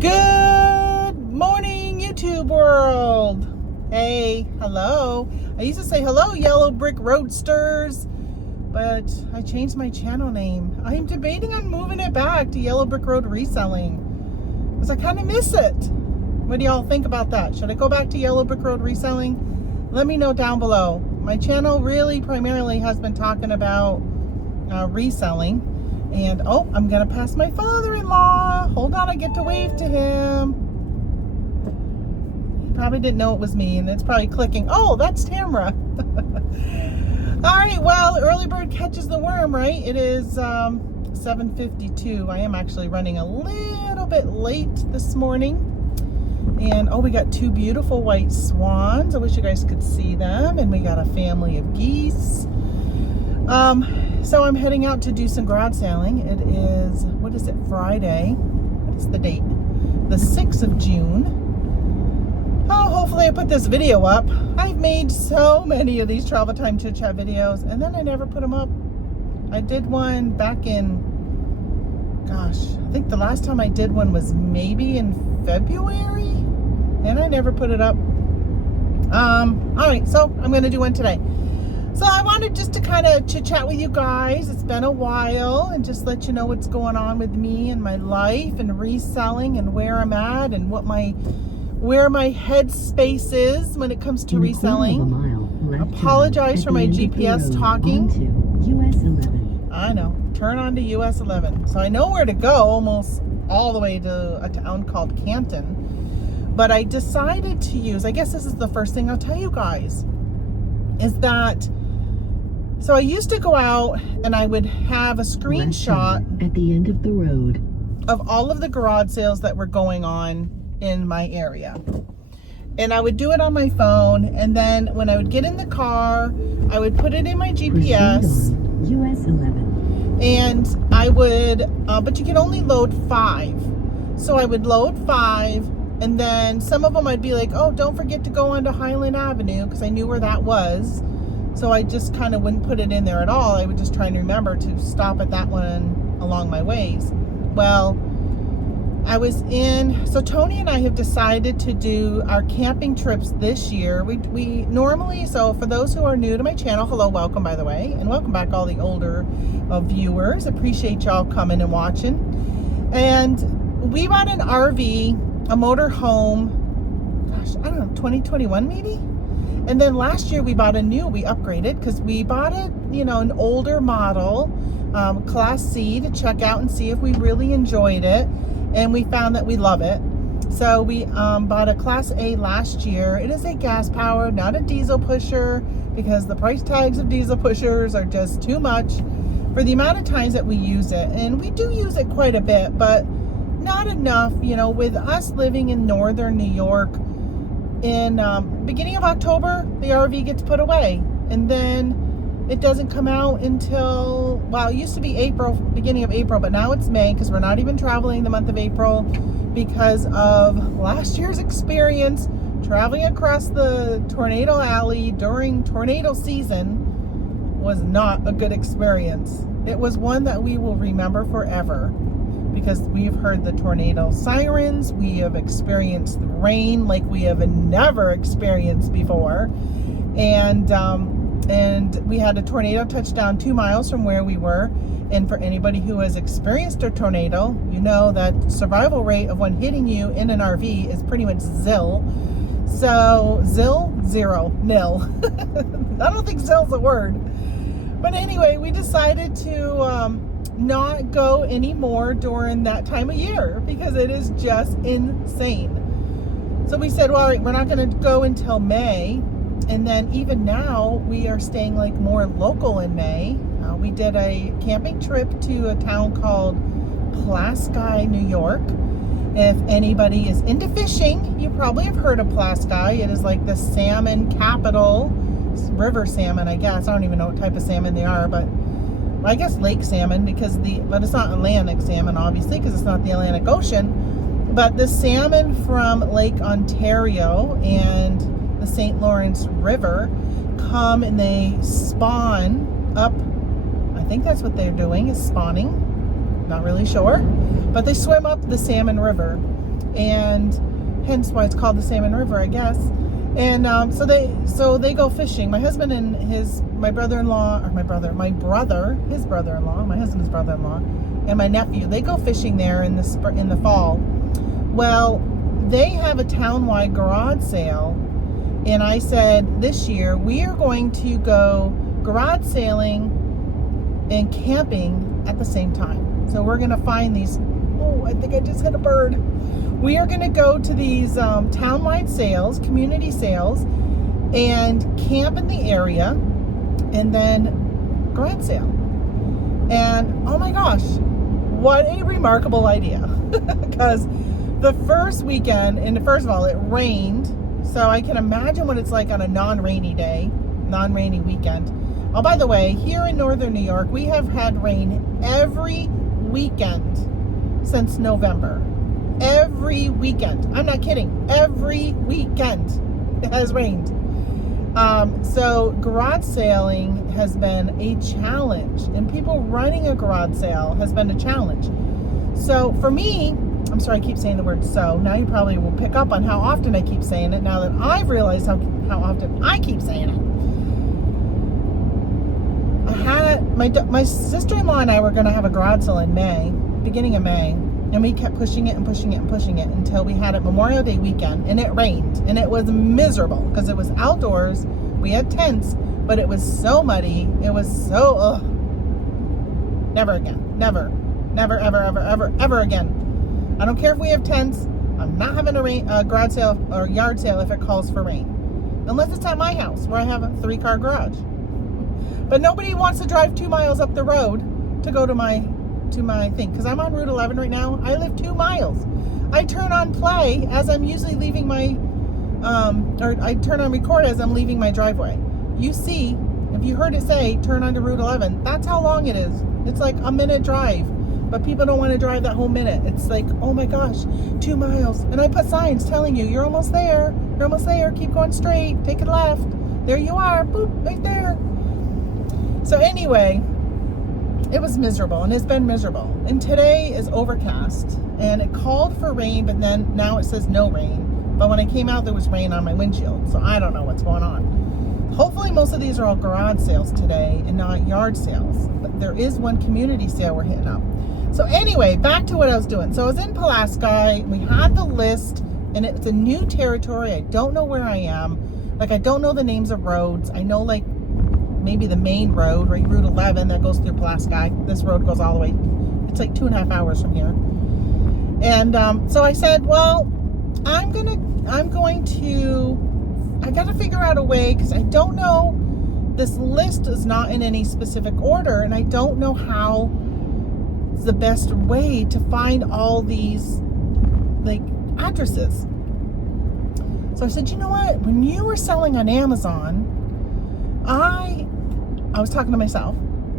Good morning, YouTube world. Hey, hello. I used to say hello, Yellow Brick Roadsters, but I changed my channel name. I'm debating on moving it back to Yellow Brick Road Reselling because I kind of miss it. What do y'all think about that? Should I go back to Yellow Brick Road Reselling? Let me know down below. My channel really primarily has been talking about reselling. And oh, I'm gonna pass my father-in-law. Hold on, I get to wave to him. He probably didn't know it was me, and it's probably clicking. Oh, that's Tamra. All right, well, early bird catches the worm, right? It is 7:52. I am actually running a little bit late this morning. And oh, we got two beautiful white swans. I wish you guys could see them. And we got a family of geese. So I'm heading out to do some garage sailing. It is, what is it, Friday? What is the date? The 6th of June. Oh, hopefully I put this video up. I've made so many of these travel time chit chat videos and then I never put them up. I did one back in, gosh, I think the last time I did one was maybe in February and I never put it up. All right, so I'm going to do one today. So I wanted just to kind of chit chat with you guys. It's been a while and just let you know what's going on with me and my life and reselling and where I'm at and where my headspace is when it comes to reselling. Apologize for my GPS talking. US 11. I know. Turn on to US 11. So I know where to go almost all the way to a town called Canton. But I decided to use, I guess this is the first thing I'll tell you guys, is that so I used to go out and I would have a screenshot at the end of the road of all of the garage sales that were going on in my area. And I would do it on my phone, and then when I would get in the car, I would put it in my GPS. US 11. And I would, but you can only load 5. So I would load 5, and then some of them I'd be like, oh, don't forget to go onto Highland Avenue, because I knew where that was. So I just kind of wouldn't put it in there at all. I would just try and remember to stop at that one along my ways. Well, I was in, so Tony and I have decided to do our camping trips this year. We normally, so for those who are new to my channel, hello, welcome by the way, and welcome back all the older viewers. Appreciate y'all coming and watching. And we bought an RV, a motor home, gosh, I don't know, 2021 maybe? And then last year we bought we upgraded because we bought an older model, Class C, to check out and see if we really enjoyed it. And we found that we love it. So we bought a Class A last year. It is a gas powered, not a diesel pusher, because the price tags of diesel pushers are just too much for the amount of times that we use it. And we do use it quite a bit, but not enough, with us living in northern New York. In beginning of October, the RV gets put away, and then it doesn't come out until, well, it used to be April, beginning of April, but now it's May because we're not even traveling the month of April because of last year's experience traveling across the tornado alley during tornado season. Was not a good experience. It was one that we will remember forever, because we've heard the tornado sirens, we have experienced the rain like we have never experienced before, and we had a tornado touchdown 2 miles from where we were. And for anybody who has experienced a tornado, you know that survival rate of one hitting you in an RV is pretty much zil. So zero, nil. I don't think zil's a word. But anyway, we decided to not go anymore during that time of year because it is just insane. So we said, well, all right, we're not going to go until May. And then even now we are staying like more local in May. We did a camping trip to a town called Pulaski, New York. If anybody is into fishing, you probably have heard of Pulaski. It is like the salmon capital, river salmon, I guess. I don't even know what type of salmon they are, but I guess lake salmon, but it's not Atlantic salmon, obviously, because it's not the Atlantic Ocean. But the salmon from Lake Ontario and the St. Lawrence River come and they spawn up. I think that's what they're doing, is spawning. Not really sure. But they swim up the Salmon River. and hence why it's called the Salmon River, I guess. And so they go fishing. My husband and his brother-in-law, his brother-in-law, my husband's brother-in-law, and my nephew, they go fishing there in the fall. Well, they have a town-wide garage sale, and I said this year we are going to go garage sailing and camping at the same time. So we're gonna find these. Oh, I think I just hit a bird. We are going to go to these town-wide sales, community sales, and camp in the area, and then garage sale. And oh my gosh, what a remarkable idea. Because the first weekend, and first of all, it rained, so I can imagine what it's like on a non-rainy day, non-rainy weekend. Oh, by the way, here in northern New York, we have had rain every weekend since November. Every weekend. I'm not kidding. Every weekend it has rained. So garage sailing has been a challenge, and people running a garage sale has been a challenge. So for me, I'm sorry I keep saying the word so. Now you probably will pick up on how often I keep saying it now that I've realized how often I keep saying it. My sister-in-law and I were going to have a garage sale in May, beginning of May. And we kept pushing it until we had it Memorial Day weekend, and it rained, and it was miserable because it was outdoors. We had tents, but it was so muddy. It was so, never again. Never, ever again. I don't care if we have tents. I'm not having a garage sale or yard sale if it calls for rain. Unless it's at my house where I have a 3-car garage. But nobody wants to drive 2 miles up the road to go to my thing, because I'm on Route 11 right now. I live 2 miles. I turn on play as I'm usually leaving my or I turn on record as I'm leaving my driveway. You see, if you heard it say turn onto Route 11, that's how long it is. It's like a minute drive, but people don't want to drive that whole minute. It's like, oh my gosh, 2 miles, and I put signs telling you you're almost there, keep going straight, take it left, there you are, boop, right there. So anyway, it was miserable, and it's been miserable. And today is overcast, and it called for rain, but then now it says no rain. But when I came out, there was rain on my windshield, so I don't know what's going on. Hopefully most of these are all garage sales today and not yard sales. But there is one community sale we're hitting up. So anyway, back to what I was doing. So I was in Pulaski. We had the list, and it's a new territory. I don't know where I am. Like, I don't know the names of roads. I know, like, maybe the main road, right, Route 11 that goes through Pulaski. This road goes all the way. It's like 2.5 hours from here. And so I said, well, I got to figure out a way, because I don't know, this list is not in any specific order, and I don't know how the best way to find all these, like, addresses. So I said, you know what, when you were selling on Amazon, I was talking to myself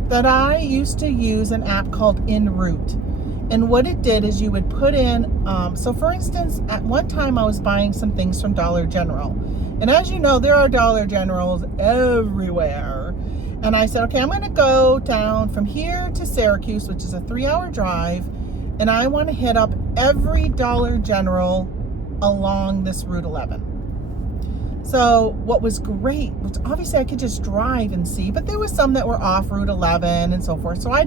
that I used to use an app called En Route. And what it did is you would put in, so for instance, at one time I was buying some things from Dollar General. And as you know, there are Dollar Generals everywhere. And I said, okay, I'm going to go down from here to Syracuse, which is a 3-hour drive. And I want to hit up every Dollar General along this Route 11. So what was great, which obviously I could just drive and see, but there was some that were off Route 11 and so forth. So I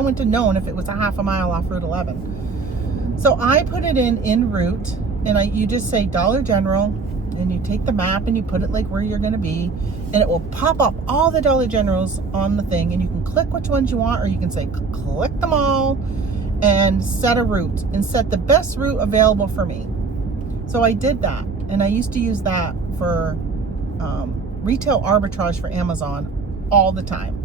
went to known if it was a half a mile off Route 11. So I put it in En Route, and you just say Dollar General, and you take the map and you put it like where you're going to be, and it will pop up all the Dollar Generals on the thing, and you can click which ones you want, or you can say click them all and set a route and set the best route available for me. So I did that, and I used to use that for retail arbitrage for Amazon all the time.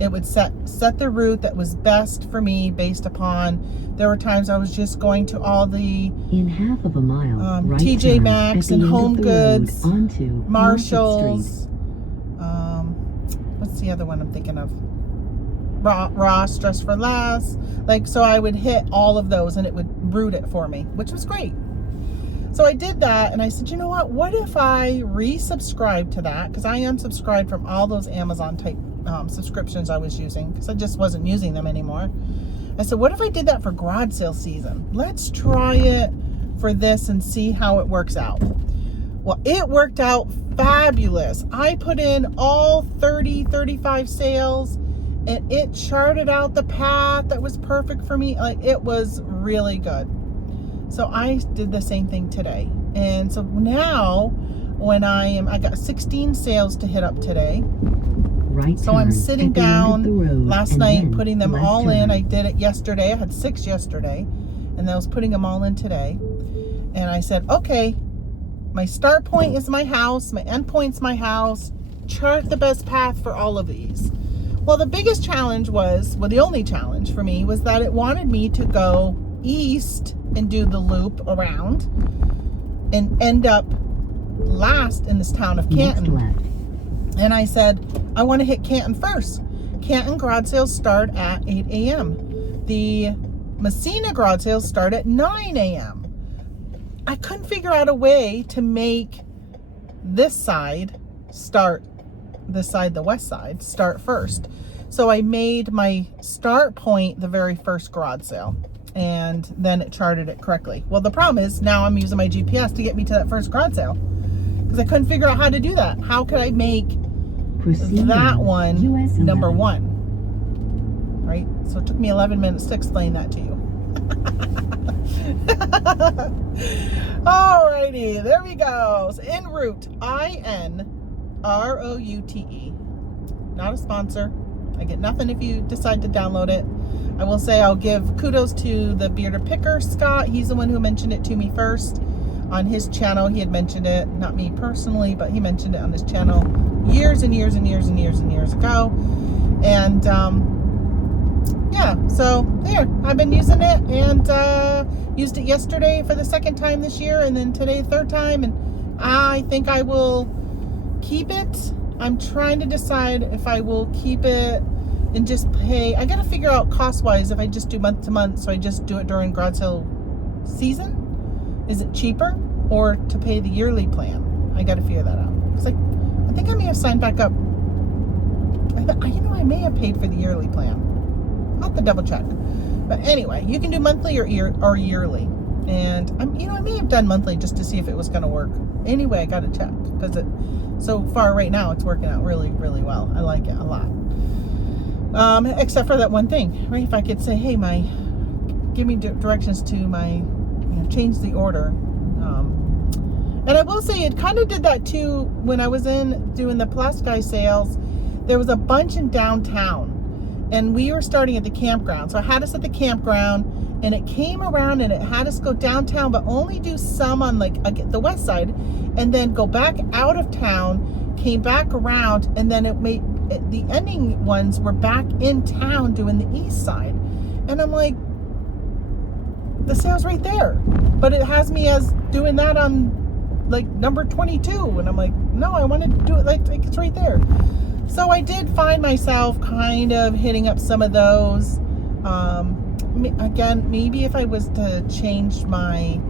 It would set the route that was best for me based upon, there were times I was just going to all the in half of a mile, right TJ Maxx and Home Goods, onto Marshalls, what's the other one I'm thinking of? Ross, Dress for Less. Like, so I would hit all of those and it would route it for me, which was great. So I did that, and I said, you know what if I resubscribe to that? Because I am subscribed from all those Amazon type subscriptions I was using, because I just wasn't using them anymore. I said, what if I did that for garage sale season? Let's try it for this and see how it works out. Well, it worked out fabulous. I put in all 35 sales and it charted out the path that was perfect for me. Like, it was really good. So I did the same thing today. And so now when I got 16 sales to hit up today. Right, so I'm sitting down last night, putting them all in. I did it yesterday. I had 6 yesterday, and I was putting them all in today. And I said, okay, my start point is my house, my end point's my house. Chart the best path for all of these. Well, the biggest challenge was, well, the only challenge for me was that it wanted me to go east and do the loop around and end up last in this town of Canton. And I said, I want to hit Canton first. Canton garage sales start at 8 a.m. The Messina garage sales start at 9 a.m. I couldn't figure out a way to make this side start, the west side, start first. So I made my start point the very first garage sale, and then it charted it correctly. Well, the problem is now I'm using my GPS to get me to that first garage sale because I couldn't figure out how to do that. How could I make that one number 1? Right? So it took me 11 minutes to explain that to you. Alrighty, there we go. So en route, INROUTE. Not a sponsor. I get nothing if you decide to download it. I will say I'll give kudos to the bearded picker, Scott. He's the one who mentioned it to me first on his channel. He had mentioned it, not me personally, but he mentioned it on his channel years and years and years and years and years ago. And yeah, so there, I've been using it, and used it yesterday for the 2nd time this year, and then today 3rd time, and I think I will keep it. I'm trying to decide if I will keep it and just pay. I got to figure out cost-wise if I just do month to month, so I just do it during garage sale season. Is it cheaper, or to pay the yearly plan? I got to figure that out. Because I think I may have signed back up. I may have paid for the yearly plan. I'll have to double check. But anyway, you can do monthly or yearly. And I may have done monthly just to see if it was going to work. Anyway, I got to check because so far right now it's working out really, really well. I like it a lot. Except for that one thing, right? If I could say, hey, give me directions to change the order. And I will say it kind of did that too when I was doing the Plus Guy sales. There was a bunch in downtown, and we were starting at the campground. So I had us at the campground, and it came around and it had us go downtown, but only do some on the west side, and then go back out of town, came back around, and then the ending ones were back in town doing the east side. And I'm like, the sale's right there, but it has me as doing that on number 22, and I'm like, no, I want to do it like it's right there. So I did find myself kind of hitting up some of those. Again, maybe if I was to change my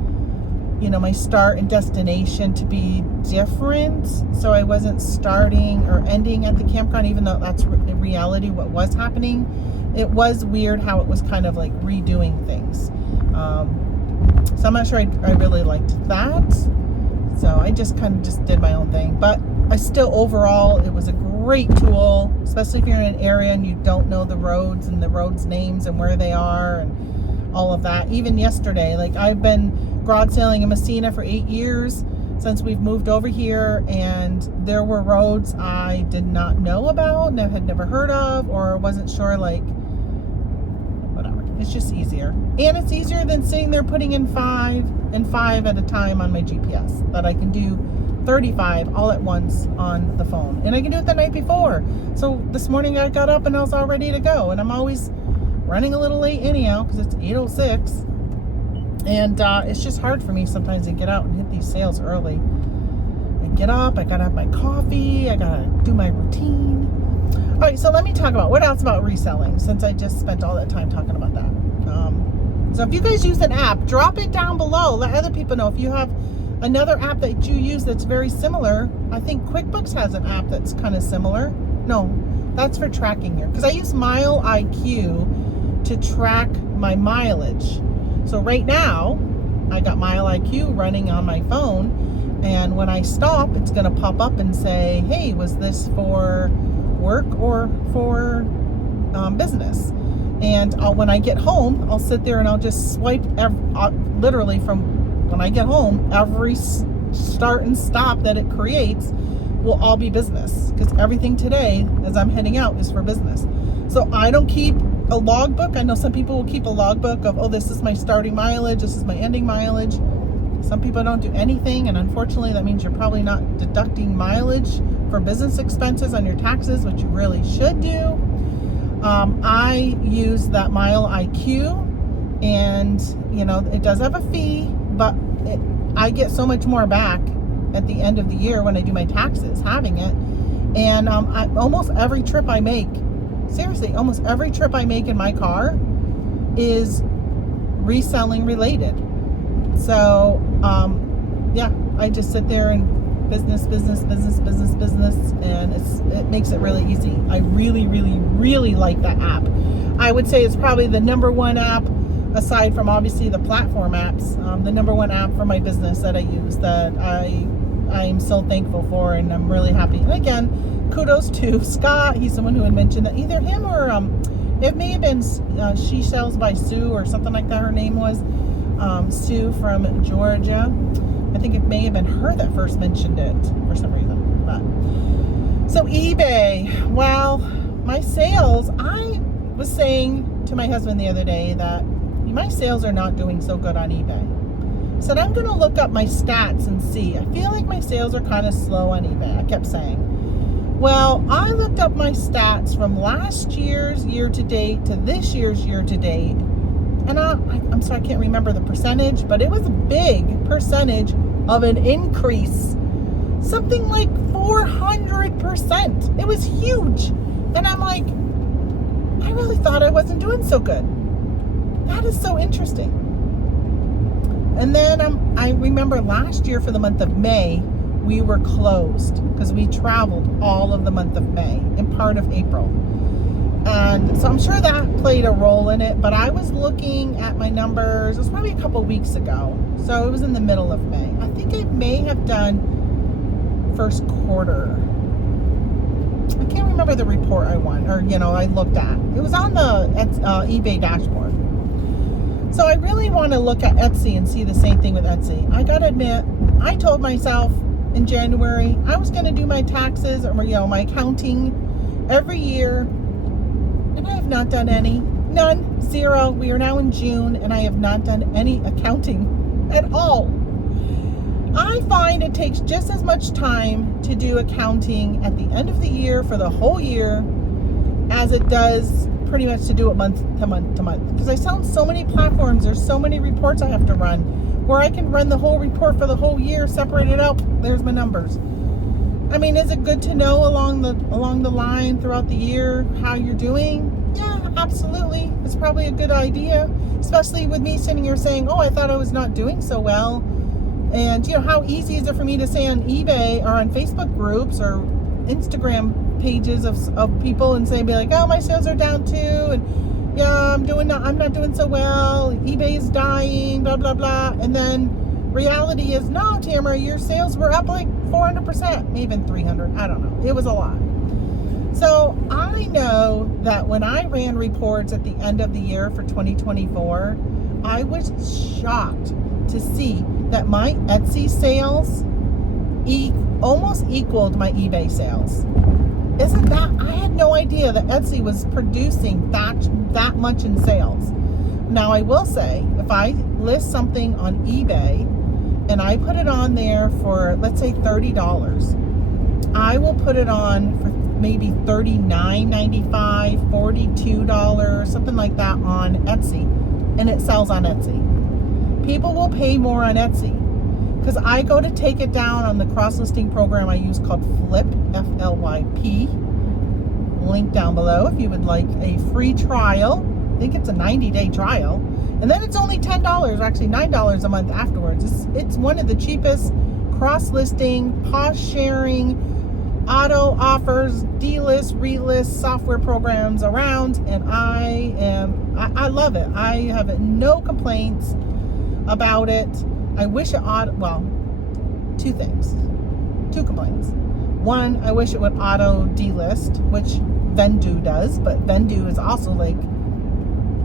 start and destination to be different, so I wasn't starting or ending at the campground, even though that's in reality what was happening. It was weird how it was kind of like redoing things. So I'm not sure I really liked that. So I just did my own thing. But I still, overall, it was a great tool, especially if you're in an area and you don't know the roads and the roads names and where they are and all of that. Even yesterday, I've been garage sailing in Messina for 8 years since we've moved over here, and there were roads I did not know about and I had never heard of, or wasn't sure, whatever. It's just easier. And it's easier than sitting there putting in 5 at a time on my GPS, that I can do 35 all at once on the phone. And I can do it the night before. So this morning I got up and I was all ready to go. And I'm always running a little late anyhow because it's 8:06. And it's just hard for me sometimes to get out and hit these sales early. I get up, I gotta have my coffee, I gotta do my routine. All right, so let me talk about what else about reselling, since I just spent all that time talking about that. So if you guys use an app, drop it down below. Let other people know if you have another app that you use that's very similar. I think QuickBooks has an app that's kind of similar. No, that's for tracking here. Because I use Mile IQ to track my mileage. So right now, I got Mile IQ running on my phone, and when I stop, it's going to pop up and say, hey, was this for work or for business? And when I get home, I'll sit there and I'll just swipe literally from when I get home, every start and stop that it creates will all be business, because everything today as I'm heading out is for business. So I don't keep a logbook. I know some people will keep a logbook of, oh, this is my starting mileage, this is my ending mileage. Some people don't do anything, and unfortunately that means you're probably not deducting mileage for business expenses on your taxes, which you really should do. I use that Mile IQ, and it does have a fee, but I get so much more back at the end of the year when I do my taxes having it. And almost every trip I make, seriously, almost every trip I make in my car is reselling related. So yeah, I just sit there and business, and it makes it really easy. I really like that app. I would say it's probably the number one app, aside from obviously the platform apps, the number one app for my business that I use, that I'm so thankful for, and I'm really happy. And again, kudos to Scott. He's someone who had mentioned that, either him or it may have been She Sells by Sue or something like that. Her name was Sue from Georgia. I think it may have been her that first mentioned it for some reason. But so eBay, well, my sales, I was saying to my husband the other day that my sales are not doing so good on eBay. I said, I'm going to look up my stats and see. I feel like my sales are kind of slow on eBay. I kept saying. Well, I looked up my stats from last year's year-to-date to this year's year-to-date. And I'm sorry, I can't remember the percentage, but it was a big percentage of an increase. Something like 400%. It was huge. And I'm like, I really thought I wasn't doing so good. That is so interesting. And then I remember last year for the month of May, we were closed because we traveled all of the month of May and part of April. And so I'm sure that played a role in it, but I was looking at my numbers, it was probably a couple weeks ago. So it was in the middle of May. I think I may have done first quarter. I can't remember the report I won, or, I looked at. It was on the eBay dashboard. So I really want to look at Etsy and see the same thing with Etsy. I got to admit, I told myself in January, I was going to do my taxes or, my accounting every year. And I have not done any. None. Zero. We are now in June, and I have not done any accounting at all. I find it takes just as much time to do accounting at the end of the year for the whole year as it does pretty much to do it month to month to month. Because I sell on so many platforms, there's so many reports I have to run, where I can run the whole report for the whole year, separate it out, there's my numbers. I mean, is it good to know along the line throughout the year how you're doing? Yeah, absolutely. It's probably a good idea, especially with me sitting here saying, oh, I thought I was not doing so well. And how easy is it for me to say on eBay or on Facebook groups or Instagram pages of people and be like, oh, my sales are down too, and yeah, I'm not doing so well, eBay is dying, blah blah blah. And then reality is, no, Tamara, your sales were up like 400%, maybe even 300. I don't know. It was a lot. So I know that when I ran reports at the end of the year for 2024, I was shocked to see that my Etsy sales almost equaled my eBay sales. Isn't that? I had no idea that Etsy was producing that much in sales. Now I will say, if I list something on eBay and I put it on there for, let's say, $30, I will put it on for maybe $39.95, $42, something like that on Etsy, and it sells on Etsy. People will pay more on Etsy because I go to take it down on the cross-listing program I use called Flip, F-L-Y-P. Link down below if you would like a free trial. I think it's a 90-day trial. And then it's only $10, or actually $9 a month afterwards. It's one of the cheapest cross-listing, pause sharing, auto offers, delist, relist software programs around, and I love it. I have no complaints about it. I wish it well, two things, two complaints. One, I wish it would auto delist, which Vendu does, but Vendu is also like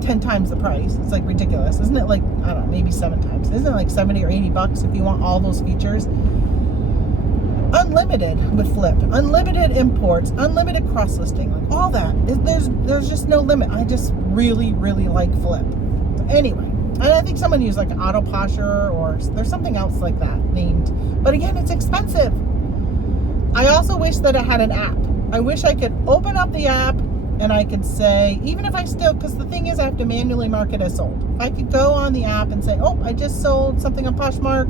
10 times the price. It's like ridiculous. Isn't it like, I don't know, maybe 7 times. Isn't it like 70 or 80 bucks if you want all those features? Unlimited with Flip, unlimited imports, unlimited cross-listing, like all that. There's just no limit. I just really, really like Flip. Anyway, and I think someone used like Auto Posher, or there's something else like that named. But again, it's expensive. I also wish that I had an app. I wish I could open up the app and I could say, even if I still, because the thing is I have to manually mark it as sold. If I could go on the app and say, oh, I just sold something on Poshmark,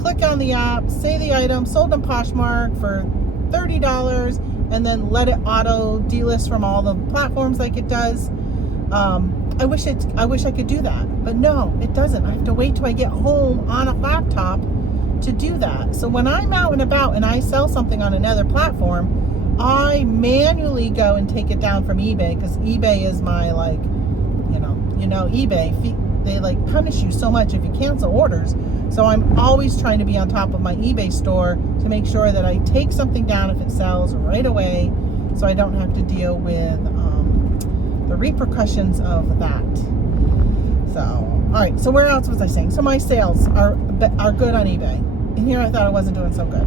click on the app, say the item, sold on Poshmark for $30, and then let it auto delist from all the platforms like it does. I wish I could do that, but no, it doesn't. I have to wait till I get home on a laptop to do that. So when I'm out and about and I sell something on another platform, I manually go and take it down from eBay, because eBay is my, like, you know, eBay, they like punish you so much if you cancel orders. So I'm always trying to be on top of my eBay store to make sure that I take something down if it sells right away, so I don't have to deal with the repercussions of that. So, all right, so where else was I saying? So my sales are good on eBay. And here I thought I wasn't doing so good.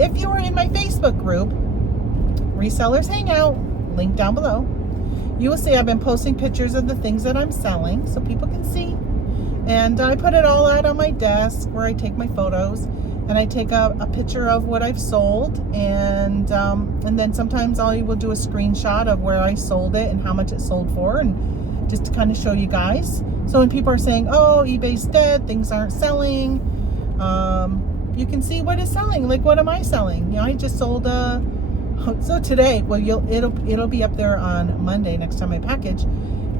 If you are in my Facebook group, Resellers Hangout, link down below, you will see I've been posting pictures of the things that I'm selling so people can see. And I put it all out on my desk where I take my photos, and I take a picture of what I've sold, and then sometimes I will do a screenshot of where I sold it and how much it sold for, and just to kind of show you guys. So when people are saying, oh, eBay's dead, things aren't selling, you can see what is selling. Like, what am I selling? You know, I just sold so today, well, it'll be up there on Monday next time I package,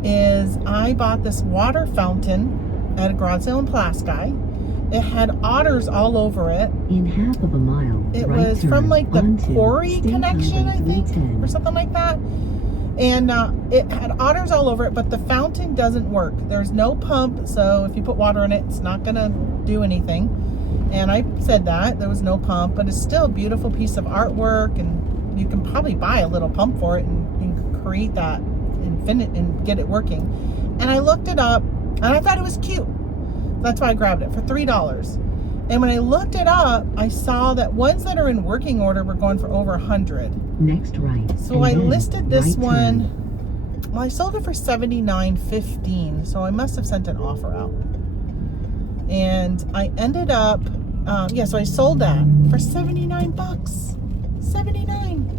is I bought this water fountain at a garage sale in Pulaski. It had otters all over it. In half of a mile, it right was turn, from like the Quarry State connection, I Highway think, 310. or something like that. And it had otters all over it, but the fountain doesn't work. There's no pump, so if you put water in it, it's not gonna do anything. And I said that there was no pump, but it's still a beautiful piece of artwork, and you can probably buy a little pump for it and create that and get it working. And I looked it up, and I thought it was cute. That's why I grabbed it for $3. And when I looked it up, I saw that ones that are in working order were going for over $100. Next right. So I listed this right one. turn. Well, I sold it for $79.15, so I must have sent an offer out. And I ended up, so I sold that for 79 bucks. 79.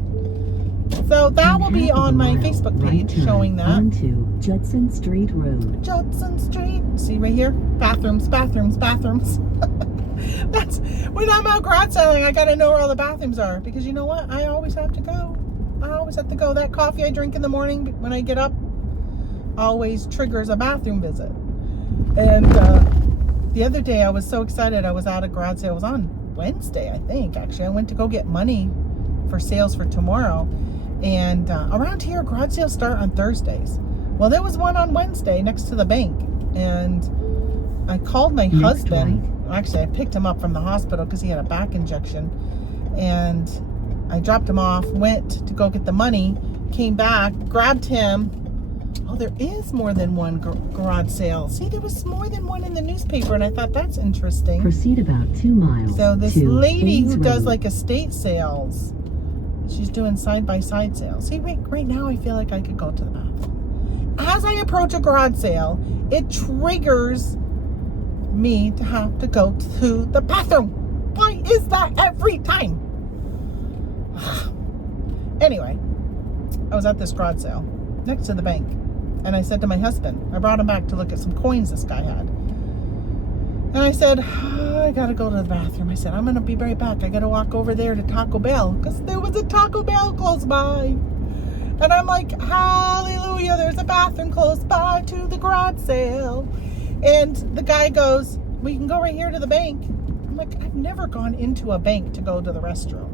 So that will be on my Facebook page, showing that. Onto Judson Street Road. Judson Street. See right here? Bathrooms, bathrooms, bathrooms. That's when I'm out garage selling, I gotta know where all the bathrooms are, because you know what? I always have to go. That coffee I drink in the morning when I get up always triggers a bathroom visit. And the other day I was so excited. I was out at garage sale. It was on Wednesday, I think, actually. I went to go get money for sales for tomorrow. And around here, garage sales start on Thursdays. Well, there was one on Wednesday next to the bank. And I called my husband. Right. Actually, I picked him up from the hospital because he had a back injection. And I dropped him off, went to go get the money, came back, grabbed him. Oh, there is more than one garage sale. See, there was more than one in the newspaper, and I thought that's interesting. Proceed about 2 miles. So this lady who does Road. like estate sales, she's doing side-by-side sales. See, right now I feel like I could go to the bathroom. As I approach a garage sale, it triggers me to have to go to the bathroom. Why is that every time? Anyway, I was at this garage sale next to the bank, and I said to my husband, I brought him back to look at some coins this guy had. And I said, I gotta go to the bathroom. I said, I'm gonna be right back. I gotta walk over there to Taco Bell, because there was a Taco Bell close by. And I'm like, hallelujah, there's a bathroom close by to the garage sale. And the guy goes, we can go right here to the bank. I'm like, I've never gone into a bank to go to the restroom.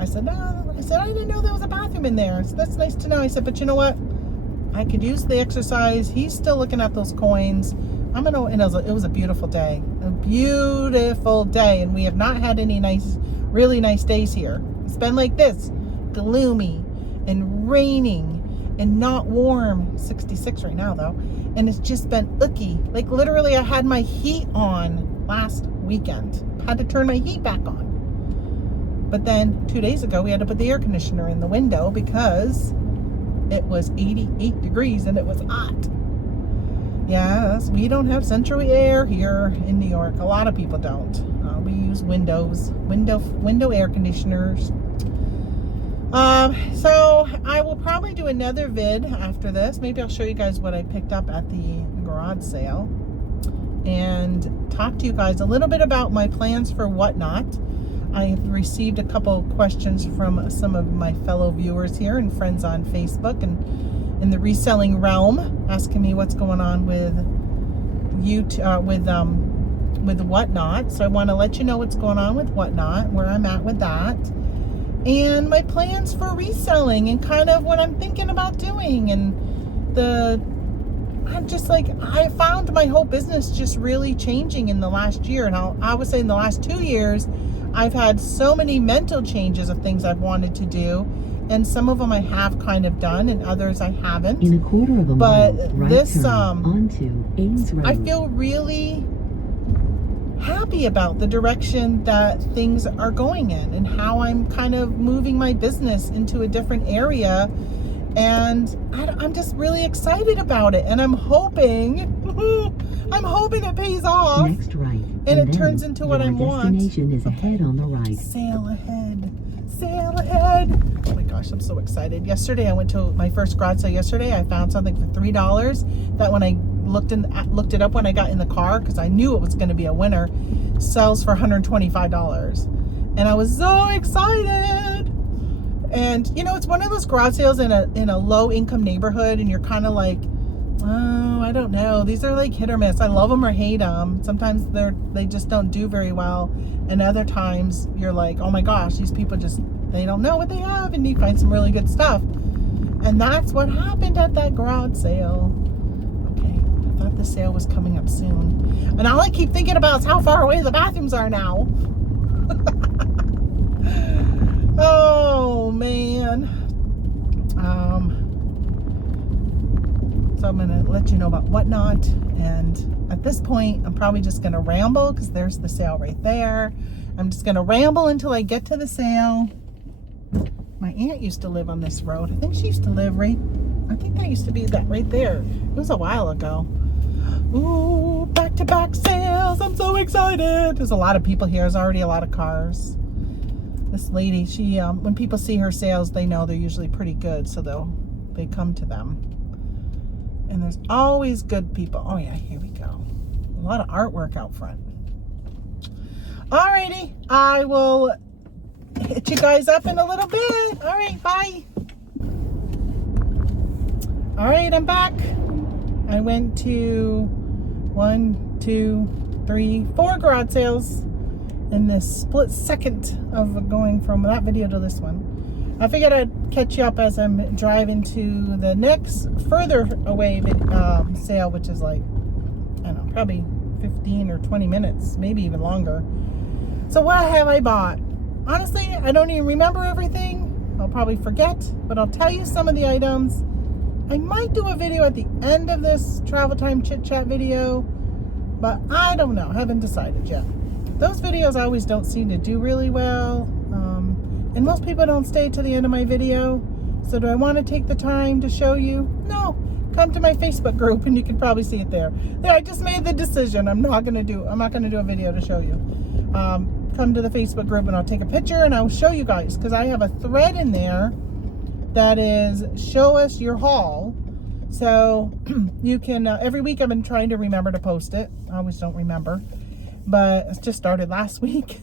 I said, no. I said, I didn't know there was a bathroom in there. So that's nice to know. I said, but you know what? I could use the exercise. He's still looking at those coins. And it was a beautiful day. A beautiful day. And we have not had any really nice days here. It's been like this. Gloomy and raining and not warm. 66 right now though. And it's just been icky. Like literally I had my heat on last weekend. Had to turn my heat back on. But then 2 days ago we had to put the air conditioner in the window because it was 88 degrees and it was hot. Yes, we don't have central air here in New York. A lot of people don't. We use window air conditioners. So I will probably do another vid after this. Maybe I'll show you guys what I picked up at the garage sale and talk to you guys a little bit about my plans for WhatNot. I have received a couple questions from some of my fellow viewers here and friends on Facebook and in the reselling realm, asking me what's going on with WhatNot. So I want to let you know what's going on with WhatNot, where I'm at with that, and my plans for reselling, and kind of what I'm thinking about doing. And I'm just like, I found my whole business just really changing in the last year, and I would say in the last 2 years, I've had so many mental changes of things I've wanted to do. And some of them I have kind of done, and others I haven't. In a quarter of a mile, right this, turn onto Ames Road. I feel really happy about the direction that things are going in, and how I'm kind of moving my business into a different area. And I'm just really excited about it. And I'm hoping it pays off. Next right, and it turns into what I want. Your destination is ahead on the right. Sail ahead. Sail ahead. Oh my gosh, I'm so excited. Yesterday I went to my first garage sale yesterday. I found something for $3 that when I looked it up when I got in the car, because I knew it was going to be a winner, sells for $125. And I was so excited. And you know, it's one of those garage sales in a low income neighborhood, and you're kind of like, oh, I don't know. These are like hit or miss. I love them or hate them. Sometimes they just don't do very well. And other times you're like, oh my gosh, these people they don't know what they have, and you find some really good stuff. And that's what happened at that garage sale. Okay, I thought the sale was coming up soon. And all I keep thinking about is how far away the bathrooms are now. Oh man. So I'm going to let you know about WhatNot, and at this point I'm probably just going to ramble because there's the sale right there. I'm just going to ramble until I get to the sale. My aunt used to live on this road. I think she used to live I think that used to be that right there. It was a while ago. Ooh, back-to-back sales. I'm so excited. There's a lot of people here. There's already a lot of cars. This lady, she when people see her sales, they know they're usually pretty good, so they come to them. And there's always good people. Oh yeah, here we go. A lot of artwork out front. Alrighty, I will hit you guys up in a little bit. All right, bye. All right, I'm back. I went to 1, 2, 3, 4 garage sales in this split second of going from that video to this one. I figured I'd catch you up as I'm driving to the next further away sale, which is like, I don't know, probably 15 or 20 minutes, maybe even longer. So what have I bought? Honestly, I don't even remember everything. I'll probably forget, but I'll tell you some of the items. I might do a video at the end of this travel time chit chat video, but I don't know. I haven't decided yet. Those videos I always don't seem to do really well. And most people don't stay to the end of my video. So do I want to take the time to show you? No. Come to my Facebook group and you can probably see it there. There, I just made the decision. I'm not gonna do a video to show you. Come to the Facebook group and I'll take a picture and I'll show you guys, because I have a thread in there that is show us your haul. So you can every week I've been trying to remember to post it. I always don't remember, but it just started last week,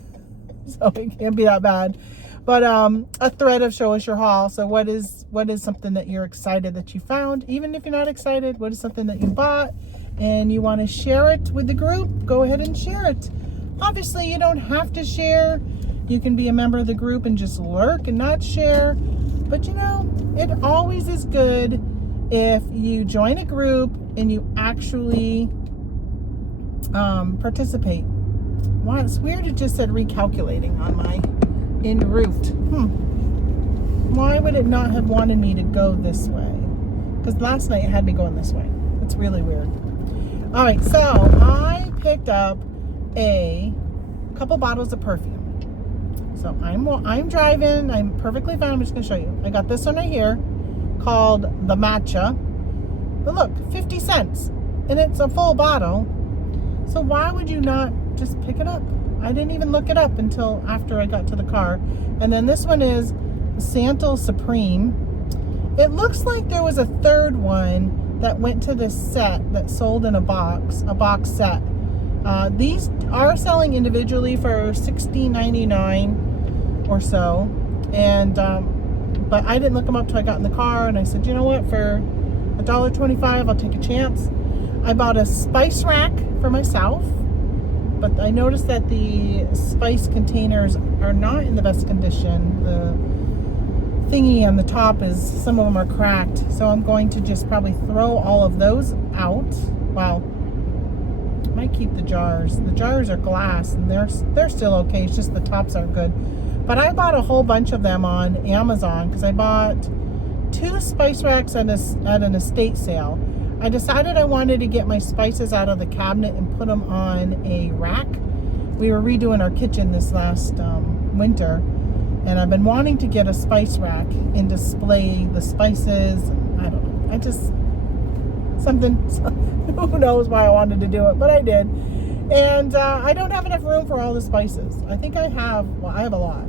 so it can't be that bad. But a thread of show us your haul. So what is something that you're excited that you found? Even if you're not excited, what is something that you bought and you want to share it with the group? Go ahead and share it. Obviously, you don't have to share. You can be a member of the group and just lurk and not share. But you know, it always is good if you join a group and you actually participate. Wow, it's weird. It just said recalculating on my en route. Why would it not have wanted me to go this way? Because last night it had me going this way. It's really weird. All right, so I picked up a couple bottles of perfume. So I'm driving. I'm perfectly fine. I'm just gonna show you. I got this one right here called the Matcha. But look, 50 cents, and it's a full bottle. So why would you not just pick it up? I didn't even look it up until after I got to the car. And then this one is Santal Supreme. It looks like there was a third one that went to this set that sold in a box set. These are selling individually for $16.99 or so. And but I didn't look them up till I got in the car, and I said, you know what, for $1.25, I'll take a chance. I bought a spice rack for myself, but I noticed that the spice containers are not in the best condition. The thingy on the top is, some of them are cracked, so I'm going to just probably throw all of those out. Well, I might keep the jars. The jars are glass, and they're still okay. It's just the tops aren't good. But I bought a whole bunch of them on Amazon because I bought 2 spice racks at an estate sale. I decided I wanted to get my spices out of the cabinet and put them on a rack. We were redoing our kitchen this last winter, and I've been wanting to get a spice rack and display the spices. I don't know. Who knows why I wanted to do it, but I did. And I don't have enough room for all the spices. I think I have a lot.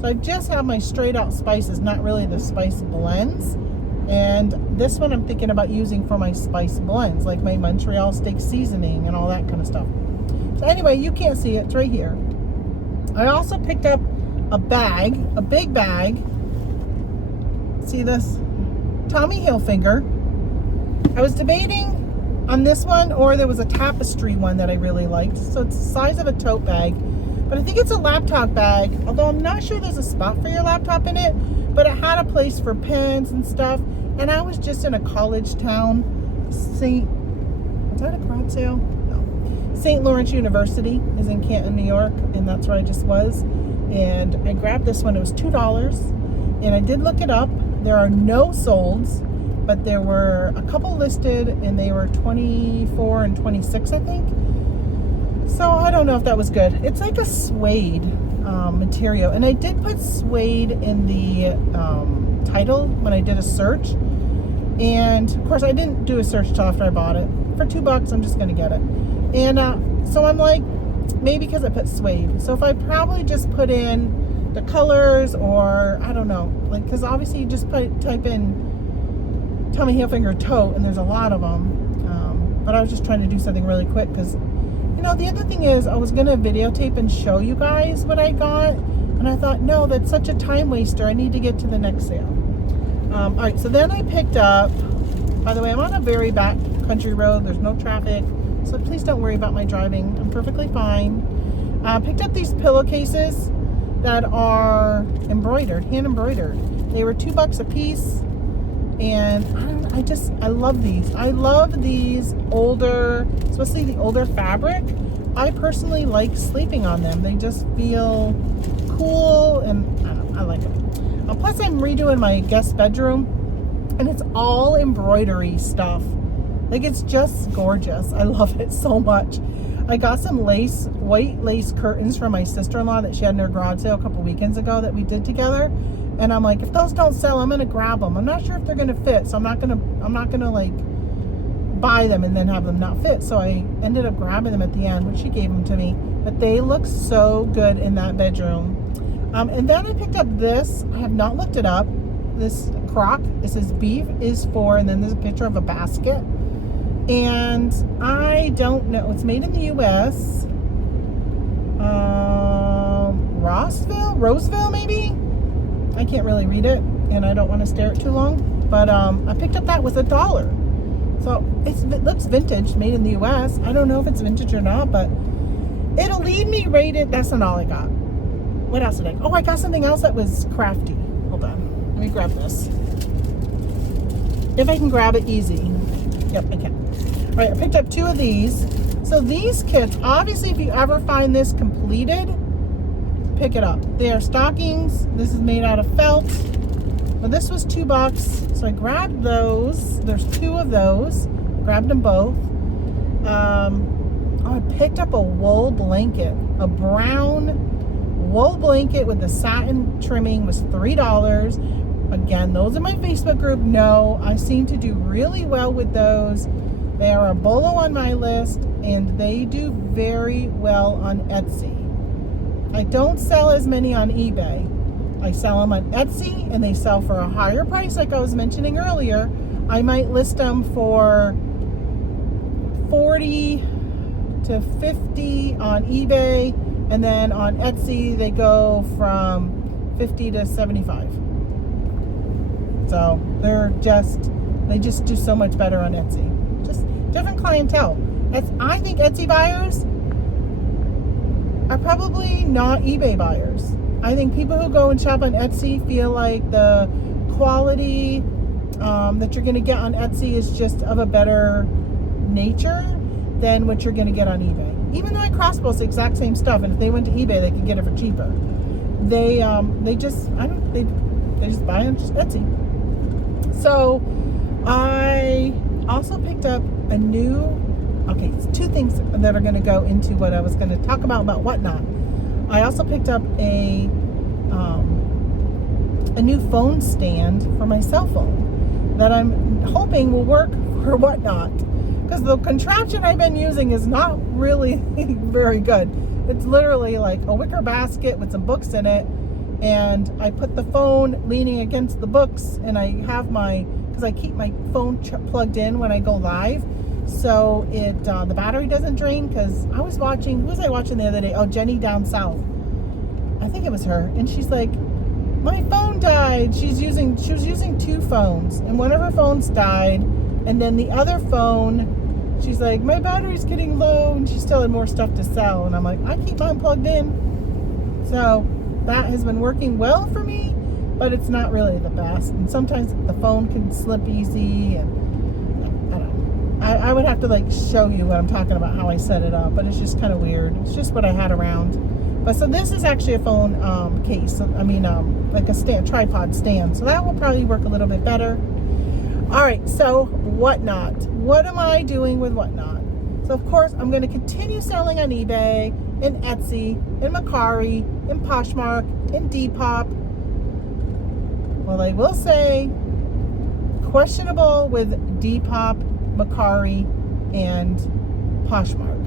So I just have my straight out spices, not really the spice blends. And this one I'm thinking about using for my spice blends, like my Montreal steak seasoning and all that kind of stuff. So anyway, you can't see it. It's right here. I also picked up a big bag. See this? Tommy Hilfiger. I was debating on this one, or there was a tapestry one that I really liked. So it's the size of a tote bag. But I think it's a laptop bag, although I'm not sure there's a spot for your laptop in it. But it had a place for pens and stuff. And I was just in a college town. Was that a garage sale? No. St. Lawrence University is in Canton, New York. And that's where I just was. And I grabbed this one. It was $2. And I did look it up. There are no solds. But there were a couple listed. And they were 24 and 26, I think. So I don't know if that was good. It's like a suede material, and I did put suede in the title when I did a search, and of course I didn't do a search till after I bought it. For $2 I'm just gonna get it. And so I'm like, maybe because I put suede, so if I probably just put in the colors, or I don't know, like, because obviously you just type in Tommy Hilfiger tote and there's a lot of them, but I was just trying to do something really quick because, you know, the other thing is I was going to videotape and show you guys what I got. And I thought, no, that's such a time waster. I need to get to the next sale. All right, so then I picked up, by the way, I'm on a very back country road. There's no traffic. So please don't worry about my driving. I'm perfectly fine. Picked up these pillowcases that are embroidered, hand embroidered. They were $2 a piece. And I love these. I love these older, especially the older fabric. I personally like sleeping on them. They just feel cool, and I like them. Plus, I'm redoing my guest bedroom, and it's all embroidery stuff. Like, it's just gorgeous. I love it so much. I got some white lace curtains from my sister-in-law that she had in her garage sale a couple weekends ago that we did together. And I'm like, if those don't sell, I'm gonna grab them. I'm not sure if they're gonna fit, so I'm not gonna like buy them and then have them not fit. So I ended up grabbing them at the end when she gave them to me. But they look so good in that bedroom. And then I picked up this. I have not looked it up. This crock. It says beef is for, and then there's a picture of a basket. And I don't know. It's made in the U.S. Roseville, maybe. I can't really read it, and I don't want to stare at it too long. But I picked up that with $1. So it looks vintage, made in the U.S. I don't know if it's vintage or not, but it'll lead me rated. That's not all I got. What else did I? Oh, I got something else that was crafty. Hold on. Let me grab this. If I can grab it easy. Yep, I can. All right, I picked up 2 of these. So these kits, obviously, if you ever find this completed, pick it up. They are stockings. This is made out of felt. But this was $2, so I grabbed those. There's 2 of those. Grabbed them both. I picked up a wool blanket. A brown wool blanket with the satin trimming was $3. Again, those in my Facebook group know I seem to do really well with those. They are a bolo on my list, and they do very well on Etsy. I don't sell as many on eBay. I sell them on Etsy, and they sell for a higher price, like I was mentioning earlier. I might list them for $40 to $50 on eBay, and then on Etsy they go from $50 to $75. So they just do so much better on Etsy. Just different clientele. I think Etsy buyers are probably not eBay buyers. I think people who go and shop on Etsy feel like the quality that you're going to get on Etsy is just of a better nature than what you're going to get on eBay. Even though I cross-post the exact same stuff, and if they went to eBay, they could get it for cheaper. They just buy on Etsy. So I also picked up a new. Okay, it's 2 things that are going to go into what I was going to talk about WhatNot. I also picked up a new phone stand for my cell phone that I'm hoping will work for WhatNot, because the contraption I've been using is not really very good. It's literally like a wicker basket with some books in it, and I put the phone leaning against the books, and I have because I keep my phone plugged in when I go live, so the battery doesn't drain. Because I was watching, who was I watching the other day? Oh, Jenny Down South. I think it was her, and she's like, my phone died. She was using 2 phones, and one of her phones died, and then the other phone, she's like, my battery's getting low, and she still had more stuff to sell. And I'm like, I keep mine plugged in. So that has been working well for me, but it's not really the best. And sometimes the phone can slip easy, and I don't know. I would have to like show you what I'm talking about, how I set it up, but it's just kind of weird. It's just what I had around. But so this is actually a phone case. I mean, like a tripod stand. So that will probably work a little bit better. All right, so WhatNot. What am I doing with WhatNot? So of course, I'm going to continue selling on eBay, and Etsy, and Mercari, and Poshmark, and Depop. Well, I will say, questionable with Depop, Mercari, and Poshmark.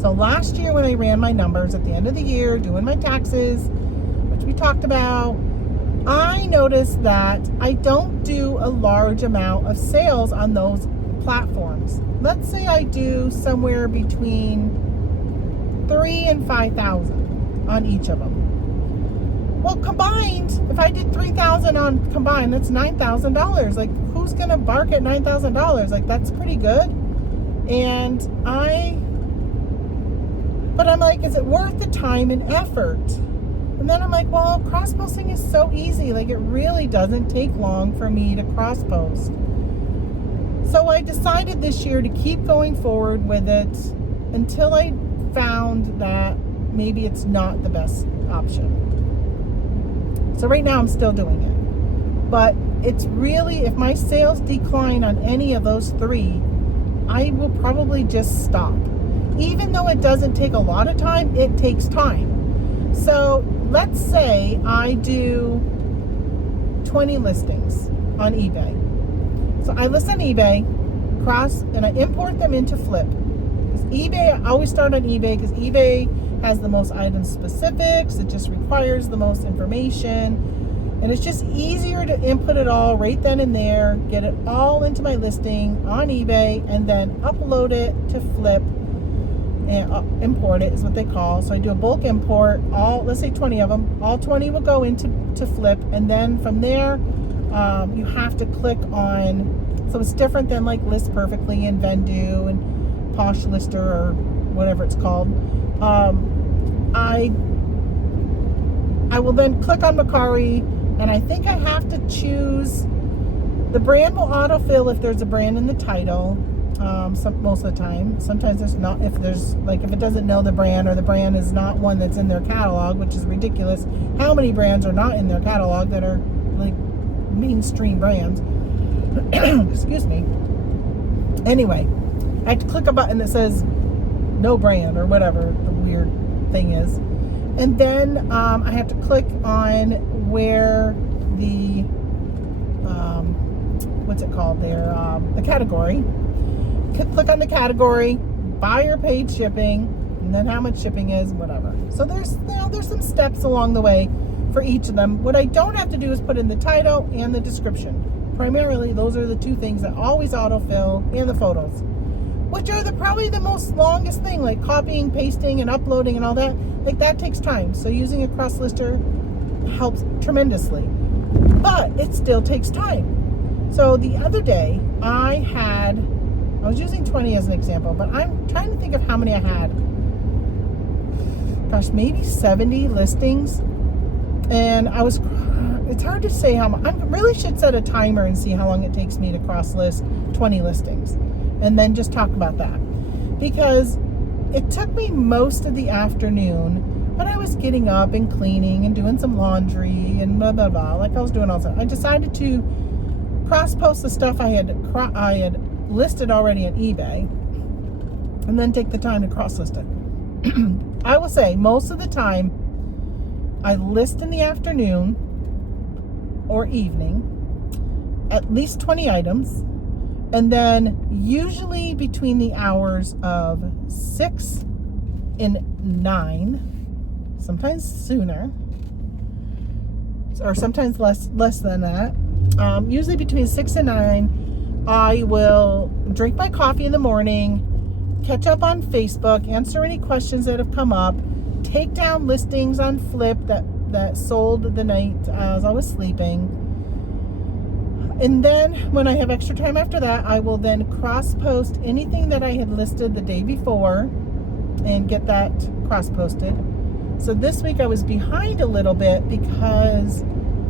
So last year when I ran my numbers at the end of the year, doing my taxes, which we talked about, I noticed that I don't do a large amount of sales on those platforms. Let's say I do somewhere between 3,000 and 5,000 on each of them. Well, combined, if I did 3,000 on combined, that's $9,000. Like, who's gonna bark at $9,000? Like, that's pretty good. But I'm like, is it worth the time and effort? And then I'm like, well, cross-posting is so easy. Like, it really doesn't take long for me to cross-post. So I decided this year to keep going forward with it until I found that maybe it's not the best option. So right now I'm still doing it. But it's really, if my sales decline on any of those 3, I will probably just stop. Even though it doesn't take a lot of time, it takes time. So let's say I do 20 listings on eBay. So I list on eBay, and I import them into Flip. Because eBay, I always start on eBay because eBay has the most item specifics. It just requires the most information. And it's just easier to input it all right then and there, get it all into my listing on eBay, and then upload it to Flip. And import it is what they call. So I do a bulk import, let's say 20 of them. All 20 will go into Flip, and then from there, you have to click on. So it's different than like List Perfectly and Vendoo and Posh Lister or whatever it's called. I will then click on Mercari, and I think I have to choose. The brand will autofill if there's a brand in the title. most of the time. Sometimes there's not, if it doesn't know the brand, or the brand is not one that's in their catalog, which is ridiculous. How many brands are not in their catalog that are like mainstream brands? Excuse me. Anyway, I have to click a button that says no brand or whatever the weird thing is. And then I have to click on where the, what's it called there? The category. Click on the category, buy or paid shipping, and then how much shipping is, whatever. So there's some steps along the way for each of them. What I don't have to do is put in the title and the description. Primarily, those are the two things that always autofill, and the photos, which are probably the most longest thing, like copying, pasting, and uploading and all that. Like that takes time. So using a cross lister helps tremendously, but it still takes time. So the other day I was using 20 as an example, but I'm trying to think of how many I had. Gosh, maybe 70 listings. And it's hard to say how much. I really should set a timer and see how long it takes me to cross list 20 listings. And then just talk about that. Because it took me most of the afternoon, but I was getting up and cleaning and doing some laundry and blah, blah, blah. Like I was doing all that. I decided to cross-post the stuff I had listed already on eBay, and then take the time to cross-list it. I will say most of the time I list in the afternoon or evening at least 20 items, and then usually between the hours of 6 and 9, sometimes sooner, or sometimes less than that, usually between 6 and 9, I will drink my coffee in the morning, catch up on Facebook, answer any questions that have come up, take down listings on Flip that sold the night as I was sleeping. And then when I have extra time after that, I will then cross-post anything that I had listed the day before and get that cross-posted. So this week I was behind a little bit because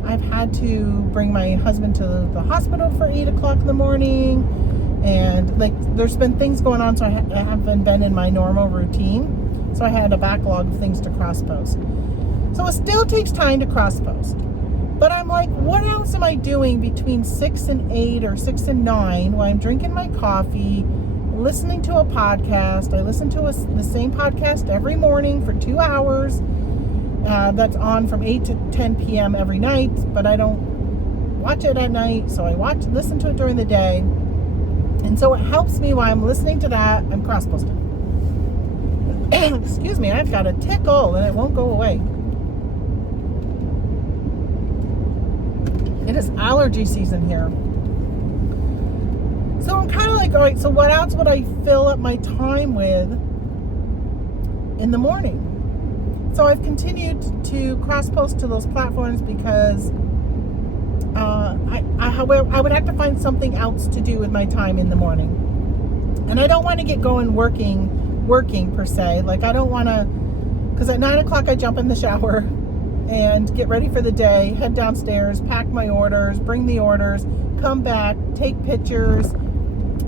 I've had to bring my husband to the hospital for 8 o'clock in the morning, and like there's been things going on, so I haven't been in my normal routine, so I had a backlog of things to cross-post. So it still takes time to cross-post, but I'm like, what else am I doing between 6 and 8 or 6 and 9 while I'm drinking my coffee, listening to a podcast? I listen to the same podcast every morning for 2 hours. That's on from 8 to 10 p.m. every night, but I don't watch it at night, so I listen to it during the day. And so it helps me while I'm listening to that, I'm cross-posting. Excuse me, I've got a tickle and it won't go away. It is allergy season here. So I'm kind of like, all right, so what else would I fill up my time with in the morning? So I've continued to cross-post to those platforms because I would have to find something else to do with my time in the morning. And I don't want to get going working per se. Like I don't want to, because at 9 o'clock I jump in the shower and get ready for the day, head downstairs, pack my orders, bring the orders, come back, take pictures,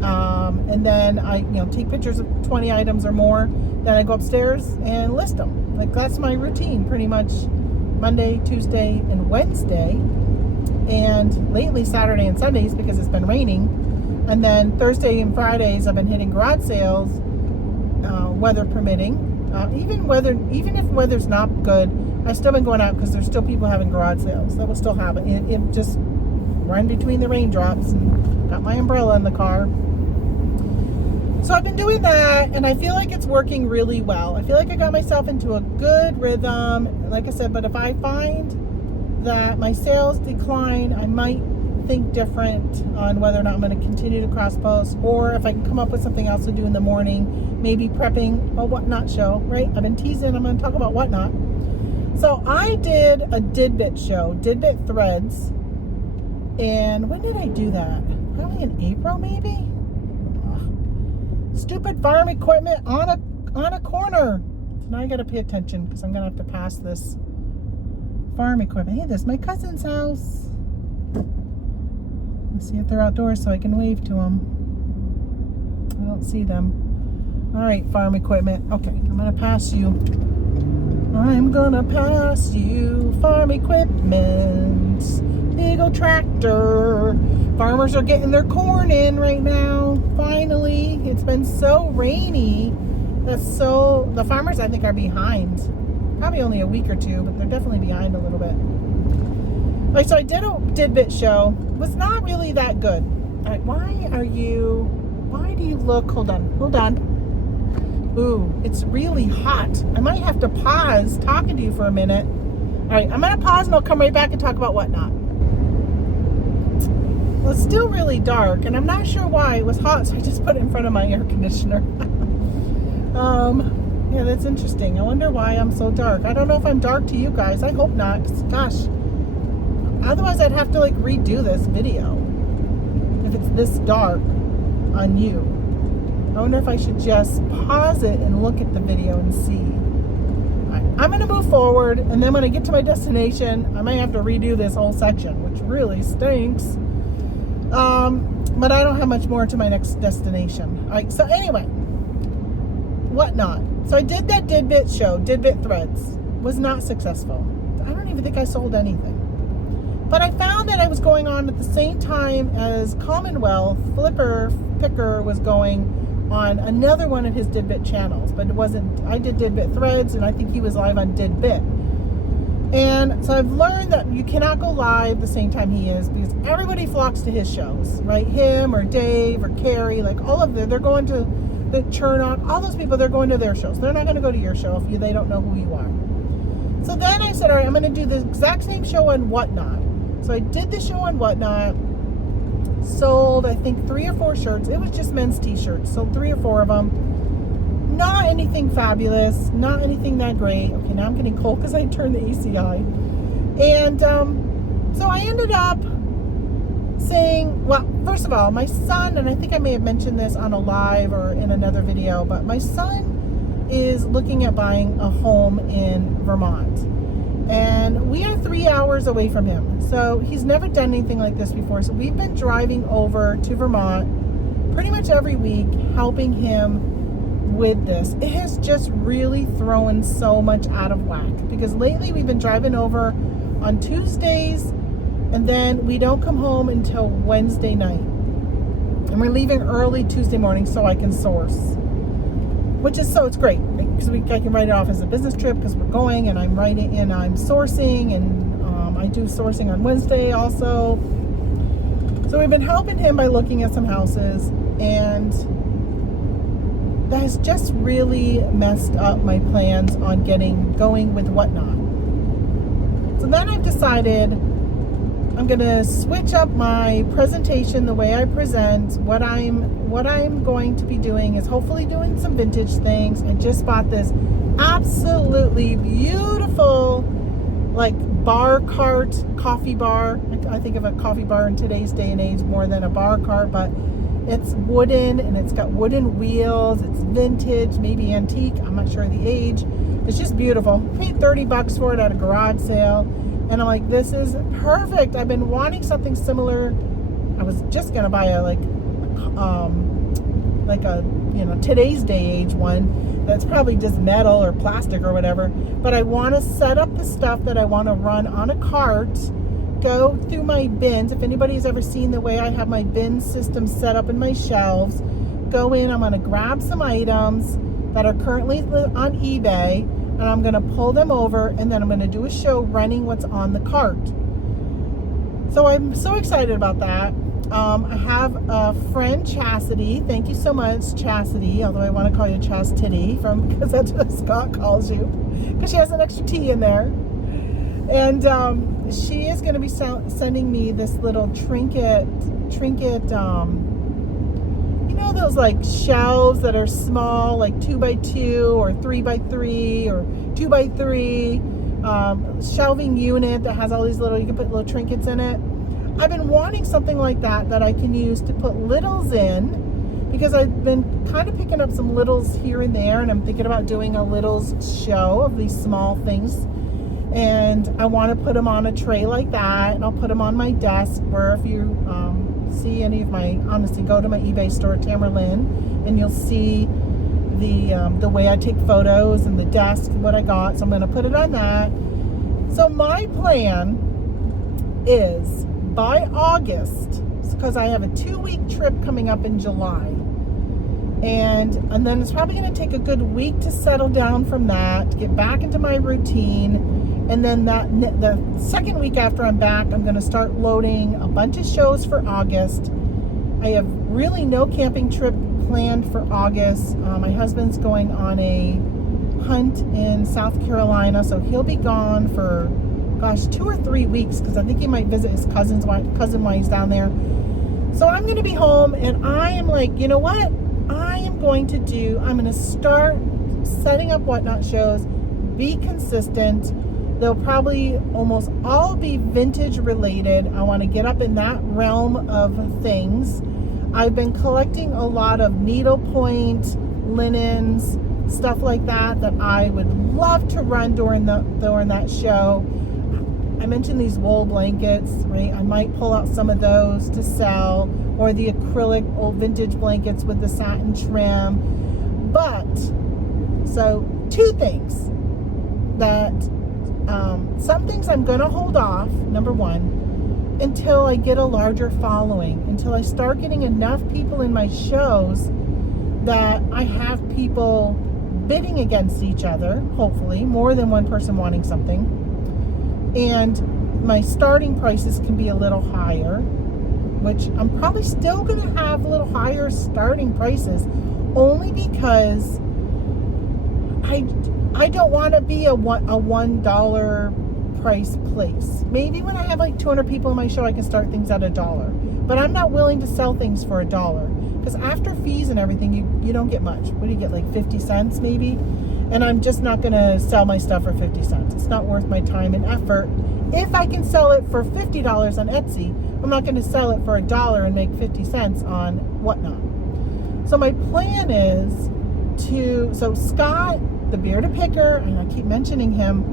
and then I take pictures of 20 items or more. Then I go upstairs and list them. Like that's my routine pretty much Monday, Tuesday, and Wednesday, and lately Saturday and Sundays because it's been raining. And then Thursday and Fridays I've been hitting garage sales, weather permitting. Even if weather's not good, I've still been going out because there's still people having garage sales. That will still happen. It just run between the raindrops, and got my umbrella in the car. So I've been doing that, and I feel like it's working really well. I feel like I got myself into a good rhythm, like I said, but if I find that my sales decline, I might think different on whether or not I'm going to continue to cross-post, or if I can come up with something else to do in the morning, maybe prepping a WhatNot show, right? I've been teasing, I'm going to talk about WhatNot. So I did a Didbit show, Didbit Threads, and when did I do that? Probably in April, maybe? Stupid farm equipment on a corner. So now I got to pay attention because I'm going to have to pass this farm equipment. Hey, this is my cousin's house. Let's see if they're outdoors so I can wave to them. I don't see them. All right, farm equipment. Okay, I'm gonna pass you. I'm gonna pass you. Farm equipment. Big old tractor. Farmers are getting their corn in right now. Finally, it's been so rainy. The farmers I think are behind. Probably only a week or two, but they're definitely behind a little bit. Like, so I did a Didbit show. It was not really that good. All right, why do you look, hold on. Ooh, it's really hot. I might have to pause talking to you for a minute. All right, I'm gonna pause and I'll come right back and talk about WhatNot. Well, it's still really dark, and I'm not sure why. It was hot, so I just put it in front of my air conditioner. Yeah, that's interesting. I wonder why I'm so dark. I don't know if I'm dark to you guys. I hope not, 'cause, gosh. Otherwise, I'd have to like redo this video if it's this dark on you. I wonder if I should just pause it and look at the video and see. All right, I'm going to move forward, and then when I get to my destination, I might have to redo this whole section, which really stinks. But I don't have much more to my next destination. All right, so anyway, WhatNot. So I did that Didbit show, Didbit Threads. Was not successful. I don't even think I sold anything. But I found that I was going on at the same time as Commonwealth Flipper Picker was going on another one of his Didbit channels, but it wasn't. I did Didbit Threads, and I think he was live on Didbit. And so I've learned that you cannot go live the same time he is, because everybody flocks to his shows, right? Him or Dave or Carrie, like all of them, they're going to the Chernock, all those people, they're going to their shows. They're not going to go to your show if they don't know who you are. So then I said, all right, I'm going to do the exact same show on WhatNot. So I did the show on WhatNot, sold I think 3 or 4 shirts. It was just men's t-shirts, sold 3 or 4 of them. Not anything fabulous, not anything that great. Okay, now I'm getting cold because I turned the AC on. And so I ended up saying, well, first of all, my son, and I think I may have mentioned this on a live or in another video, but my son is looking at buying a home in Vermont. And we are 3 hours away from him. So he's never done anything like this before. So we've been driving over to Vermont pretty much every week, helping him with this. It has just really thrown so much out of whack, because lately we've been driving over on Tuesdays, and then we don't come home until Wednesday night. And we're leaving early Tuesday morning so I can source. It's great, because I can write it off as a business trip because we're going, and I'm writing and I'm sourcing, and I do sourcing on Wednesday also. So we've been helping him by looking at some houses, and that has just really messed up my plans on going with WhatNot. So then I've decided I'm gonna switch up my presentation, the way I present. What I'm going to be doing is hopefully doing some vintage things. I just bought this absolutely beautiful, like, bar cart coffee bar. I think of a coffee bar in today's day and age more than a bar cart, but it's wooden, and it's got wooden wheels. It's vintage, maybe antique. I'm not sure of the age. It's just beautiful. Paid $30 for it at a garage sale. And I'm like, this is perfect. I've been wanting something similar. I was just going to buy a today's day age one that's probably just metal or plastic or whatever. But I want to set up the stuff that I want to run on a cart, go through my bins. If anybody's ever seen the way I have my bin system set up in my shelves, go in, I'm going to grab some items that are currently on eBay, and I'm going to pull them over, and then I'm going to do a show running what's on the cart. So I'm so excited about that. I have a friend, Chastity. Thank you so much, Chastity, although I want to call you Chastity because that's what Scott calls you, because she has an extra T in there. And she is going to be sending me this little trinket, you know, those like shelves that are small, like 2x2 or 3x3 or 2x3, shelving unit that has all these little, you can put little trinkets in it. I've been wanting something like that I can use to put littles in, because I've been kind of picking up some littles here and there, and I'm thinking about doing a littles show of these small things. And I want to put them on a tray like that, and I'll put them on my desk where if you see any of my, honestly, go to my eBay store, Tamerlyn, and you'll see the way I take photos and the desk, what I got. So I'm going to put it on that. So my plan is by August, because I have a 2-week trip coming up in July, and then it's probably going to take a good week to settle down from that, to get back into my routine. And then the second week after I'm back, I'm going to start loading a bunch of shows for August. I have really no camping trip planned for August. My husband's going on a hunt in South Carolina, so he'll be gone for, gosh, 2 or 3 weeks, because I think he might visit his cousin while he's down there. So I'm going to be home, and I am like, you know what? I'm going to start setting up WhatNot shows, be consistent. They'll probably almost all be vintage related. I want to get up in that realm of things. I've been collecting a lot of needlepoint, linens, stuff like that I would love to run during that show. I mentioned these wool blankets, right? I might pull out some of those to sell, or the acrylic old vintage blankets with the satin trim. But, so 2 things that, some things I'm going to hold off, number 1, until I get a larger following, until I start getting enough people in my shows that I have people bidding against each other, hopefully, more than one person wanting something. And my starting prices can be a little higher, which I'm probably still going to have a little higher starting prices, only because I don't want to be a $1 price place. Maybe when I have like 200 people in my show, I can start things at $1. But I'm not willing to sell things for $1, because after fees and everything, you don't get much. What do you get, like 50 cents maybe? And I'm just not going to sell my stuff for 50 cents. It's not worth my time and effort. If I can sell it for $50 on Etsy, I'm not going to sell it for $1 and make 50 cents on WhatNot. So my plan is so Scott, the bearded picker, and I keep mentioning him,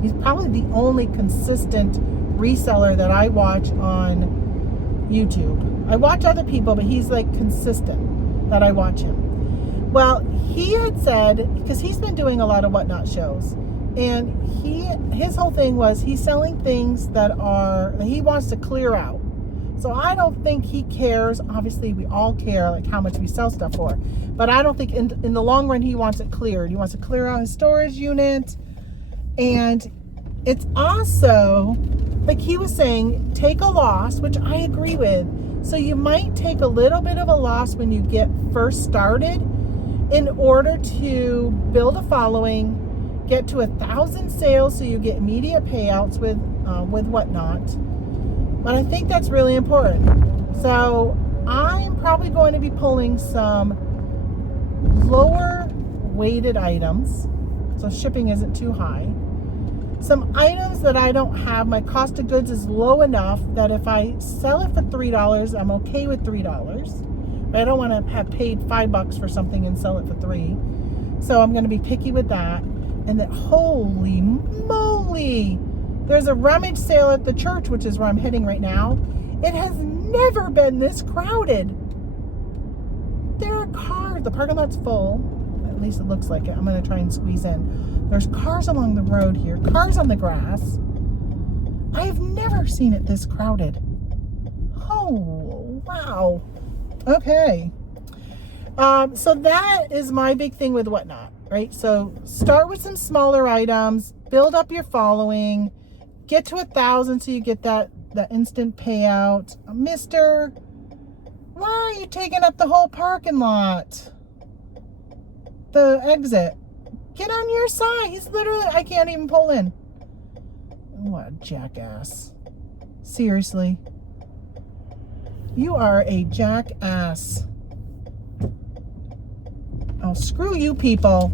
he's probably the only consistent reseller that I watch on YouTube. I watch other people, but he's like consistent that I watch him. Well, he had said, because he's been doing a lot of WhatNot shows, and his whole thing was he's selling things that he wants to clear out. So I don't think he cares. Obviously, we all care like how much we sell stuff for, but I don't think in the long run he wants it cleared. He wants to clear out his storage unit, and it's also like he was saying, take a loss, which I agree with. So you might take a little bit of a loss when you get first started, in order to build a following, get to 1,000 sales so you get immediate payouts with WhatNot. But I think that's really important. So I'm probably going to be pulling some lower weighted items, so shipping isn't too high. Some items that I don't have, my cost of goods is low enough that if I sell it for $3, I'm okay with $3. I don't want to have paid $5 for something and sell it for $3. So I'm going to be picky with that. And then, holy moly, there's a rummage sale at the church, which is where I'm heading right now. It has never been this crowded. There are cars. The parking lot's full. At least it looks like it. I'm going to try and squeeze in. There's cars along the road here. Cars on the grass. I have never seen it this crowded. Oh, wow. Okay. So that is my big thing with WhatNot, right? So start with some smaller items, build up your following, get to 1,000 so you get that instant payout. Mister, why are you taking up the whole parking lot? The exit. Get on your side. He's literally, I can't even pull in. What a jackass. Seriously. You are a jackass. Oh, screw you people.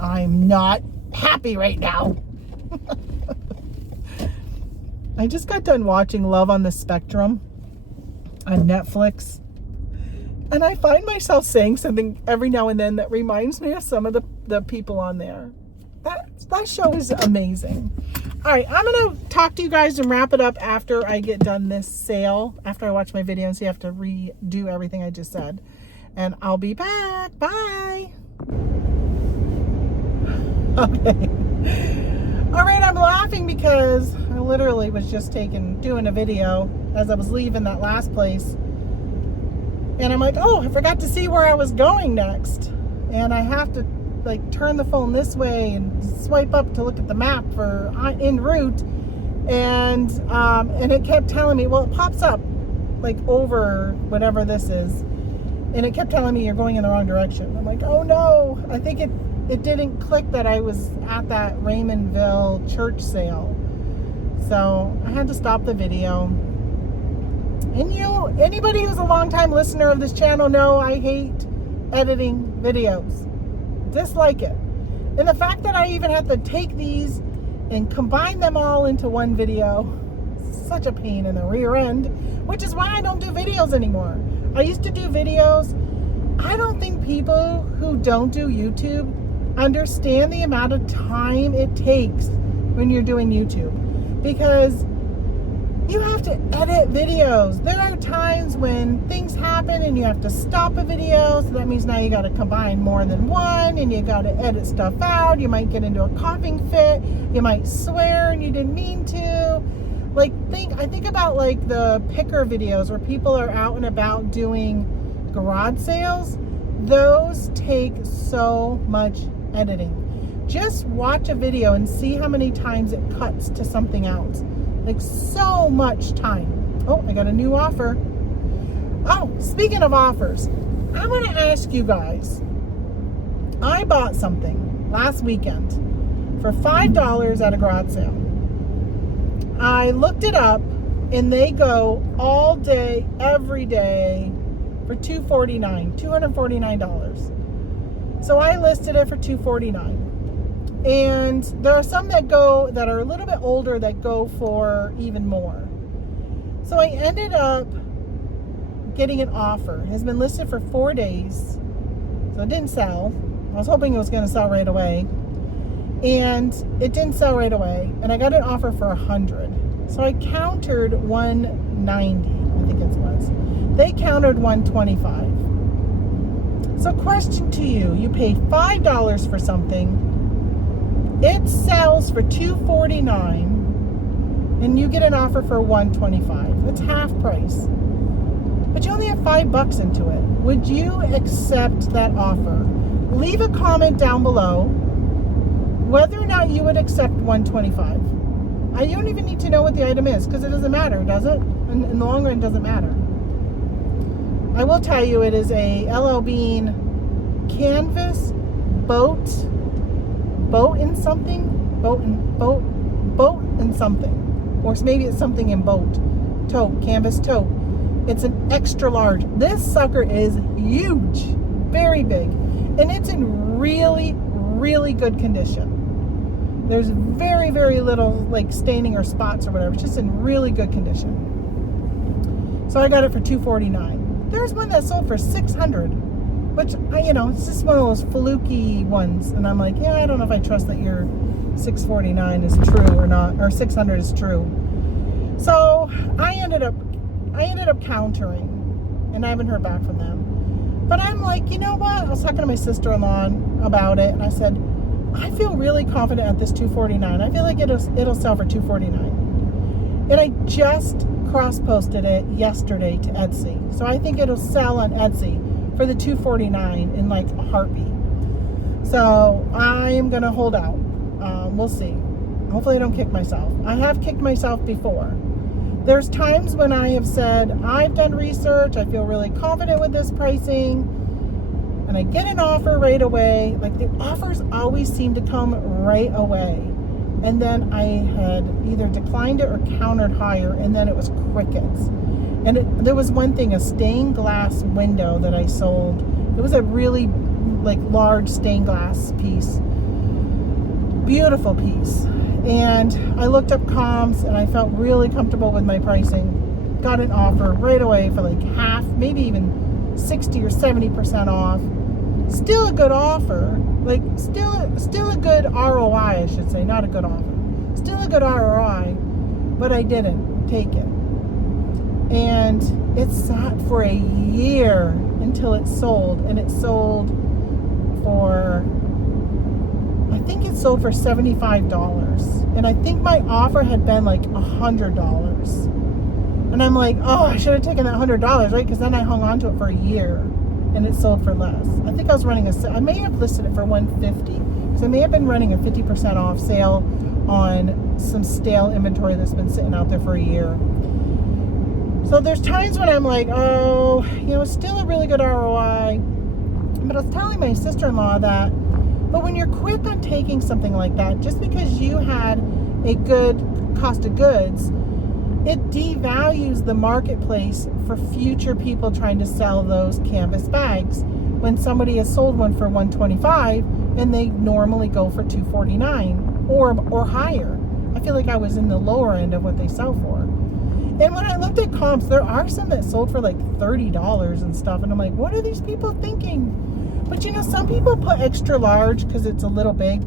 I'm not happy right now. I just got done watching Love on the Spectrum on Netflix. And I find myself saying something every now and then that reminds me of some of the people on there. That show is amazing. All right, I'm going to talk to you guys and wrap it up after I get done this sale, after I watch my video and see I have to redo everything I just said. And I'll be back. Bye. Okay. All right, I'm laughing because I literally was just doing a video as I was leaving that last place. And I'm like, oh, I forgot to see where I was going next. And I have to like turn the phone this way and swipe up to look at the map for en route. And it kept telling me, well, it pops up like over whatever this is. And it kept telling me you're going in the wrong direction. I'm like, oh no, I think it didn't click that I was at that Raymondville church sale. So I had to stop the video. And anybody who's a longtime listener of this channel know I hate editing videos. Dislike it. And the fact that I even have to take these and combine them all into one video, such a pain in the rear end, which is why I don't do videos anymore. I used to do videos. I don't think people who don't do YouTube understand the amount of time it takes when you're doing YouTube, because you have to edit videos. There are times when things happen and you have to stop a video, so that means now you got to combine more than one and you got to edit stuff out. You might get into a coughing fit, you might swear and you didn't mean to. Like, I think about like the picker videos where people are out and about doing garage sales. Those take so much editing. Just watch a video and see how many times it cuts to something else. Like, so much time. Oh, I got a new offer. Oh, speaking of offers, I want to ask you guys. I bought something last weekend for $5 at a garage sale. I looked it up and they go all day, every day for $249. So I listed it for $249. And there are some that are a little bit older that go for even more. So I ended up getting an offer. It has been listed for 4 days. So it didn't sell. I was hoping it was going to sell right away. And it didn't sell right away. And I got an offer for $100. So I countered $190, I think it was. They countered $125. So question to you. You paid $5 for something. It sells for $249 and you get an offer for $125. That's half price. But you only have $5 into it. Would you accept that offer? Leave a comment down below whether or not you would accept $125. You don't even need to know what the item is because it doesn't matter, does it? In the long run, it doesn't matter. I will tell you it is a LL Bean canvas boat and something, boat and something, or maybe it's something in boat, tote, canvas tote. It's an extra large. This sucker is huge, very big, and it's in really, really good condition. There's very, very little like staining or spots or whatever. It's just in really good condition. So I got it for $249. There's one that sold for $600. Which, it's just one of those fluky ones. And I'm like, yeah, I don't know if I trust that your $649 is true or not, or $600 is true. So I ended up countering, and I haven't heard back from them. But I'm like, you know what? I was talking to my sister-in-law about it, and I said, I feel really confident at this $249. I feel like it'll sell for $249. And I just cross-posted it yesterday to Etsy. So I think it'll sell on Etsy for the $249 in like a heartbeat. So I am gonna hold out. We'll see. Hopefully I don't kick myself. I have kicked myself before. There's times when I have said, I've done research, I feel really confident with this pricing, and I get an offer right away. Like, the offers always seem to come right away. And then I had either declined it or countered higher, and then it was crickets. And there was one thing, a stained glass window that I sold. It was a really like large stained glass piece. Beautiful piece. And I looked up comps and I felt really comfortable with my pricing. Got an offer right away for like half, maybe even 60 or 70% off. Still a good offer. Like still a good ROI, I should say, not a good offer. Still a good ROI, but I didn't take it. And it sat for a year until it sold, and it sold for, I think it sold for $75, and I think my offer had been like $100, and I'm like, oh, I should have taken that $100, right? Because then I hung on to it for a year, and it sold for less. I think I was running I may have listed it for $150, because I may have been running a 50% off sale on some stale inventory that's been sitting out there for a year. So there's times when I'm like, oh, you know, it's still a really good ROI. But I was telling my sister-in-law that, but when you're quick on taking something like that, just because you had a good cost of goods, it devalues the marketplace for future people trying to sell those canvas bags. When somebody has sold one for $125 and they normally go for $249 or higher. I feel like I was in the lower end of what they sell for. And when I looked at comps, there are some that sold for like $30 and stuff. And I'm like, what are these people thinking? But you know, some people put extra large because it's a little big,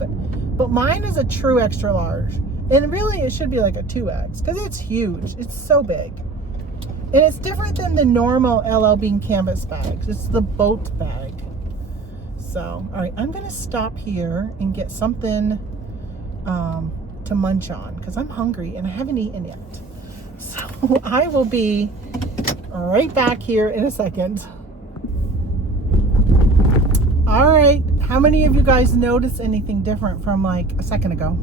but mine is a true extra large. And really it should be like a 2X because it's huge. It's so big. And it's different than the normal LL Bean canvas bags. It's the boat bag. So, all right, I'm going to stop here and get something to munch on because I'm hungry and I haven't eaten yet. So I will be right back here in a second. All right, how many of you guys noticed anything different from like a second ago?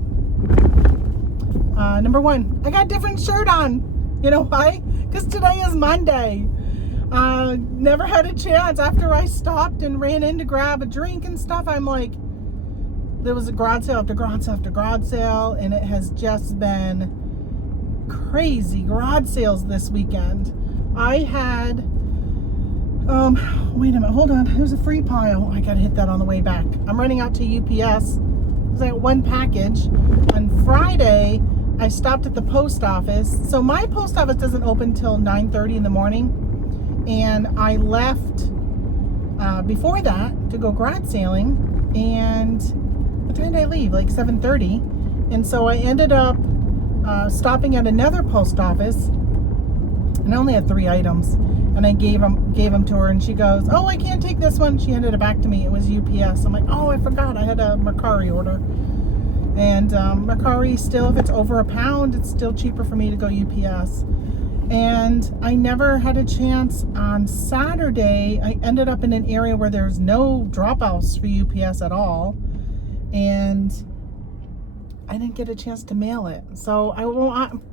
Number one, I got a different shirt on. You know why? Because today is Monday. Never had a chance. After I stopped and ran in to grab a drink and stuff, I'm like, there was a garage sale after garage sale after garage sale, and it has just been crazy garage sales this weekend. I had, wait a minute, hold on. There's a free pile. I gotta hit that on the way back. I'm running out to UPS because I got one package. On Friday, I stopped at the post office. So my post office doesn't open till 9:30 in the morning. And I left before that to go garage sailing. And what time did I leave? Like 7:30. And so I ended up stopping at another post office, and I only had 3 items, and I gave them to her, and she goes, oh, I can't take this one. She handed it back to me. It was UPS. I'm like, oh, I forgot I had a Mercari order. And Mercari still, if it's over £1, it's still cheaper for me to go UPS. And I never had a chance. On Saturday, I ended up in an area where there's no drop-offs for UPS at all, and I didn't get a chance to mail it. So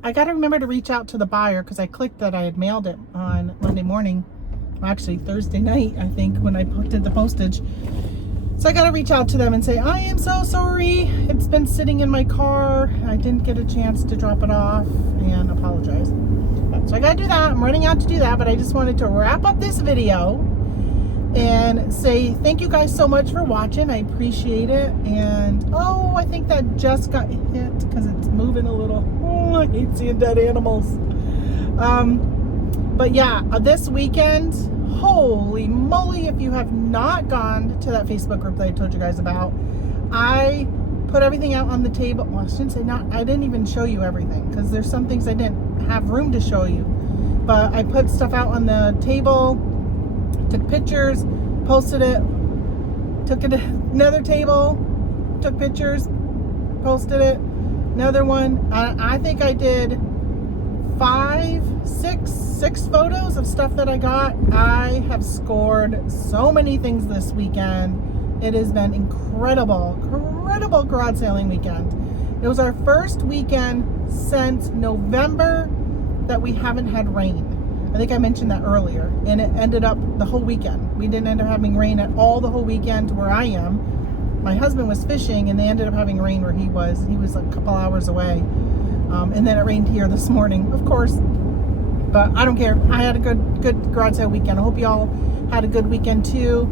I got to remember to reach out to the buyer because I clicked that I had mailed it on Monday morning. Actually, Thursday night, I think, when I did the postage. So I got to reach out to them and say, I am so sorry. It's been sitting in my car. I didn't get a chance to drop it off, and apologize. So I got to do that. I'm running out to do that, but I just wanted to wrap up this video and say thank you guys so much for watching. I appreciate it. And oh, I think that just got hit because it's moving a little. Oh, I hate seeing dead animals. But yeah, this weekend, holy moly, if you have not gone to that Facebook group that I told you guys about, I put everything out on the table. Well, I shouldn't say not, I didn't even show you everything because there's some things I didn't have room to show you. But I put stuff out on the table, took pictures, posted it, took it another table, took pictures, posted it, another one. I think I did 6 photos of stuff that I got. I have scored so many things this weekend. It has been incredible garage sailing weekend. It was our first weekend since November that we haven't had rain. I think I mentioned that earlier, and it ended up the whole weekend. We didn't end up having rain at all the whole weekend where I am. My husband was fishing, and they ended up having rain where he was. He was a couple hours away. And then it rained here this morning, of course. But I don't care. I had a good garage sale weekend. I hope y'all had a good weekend too.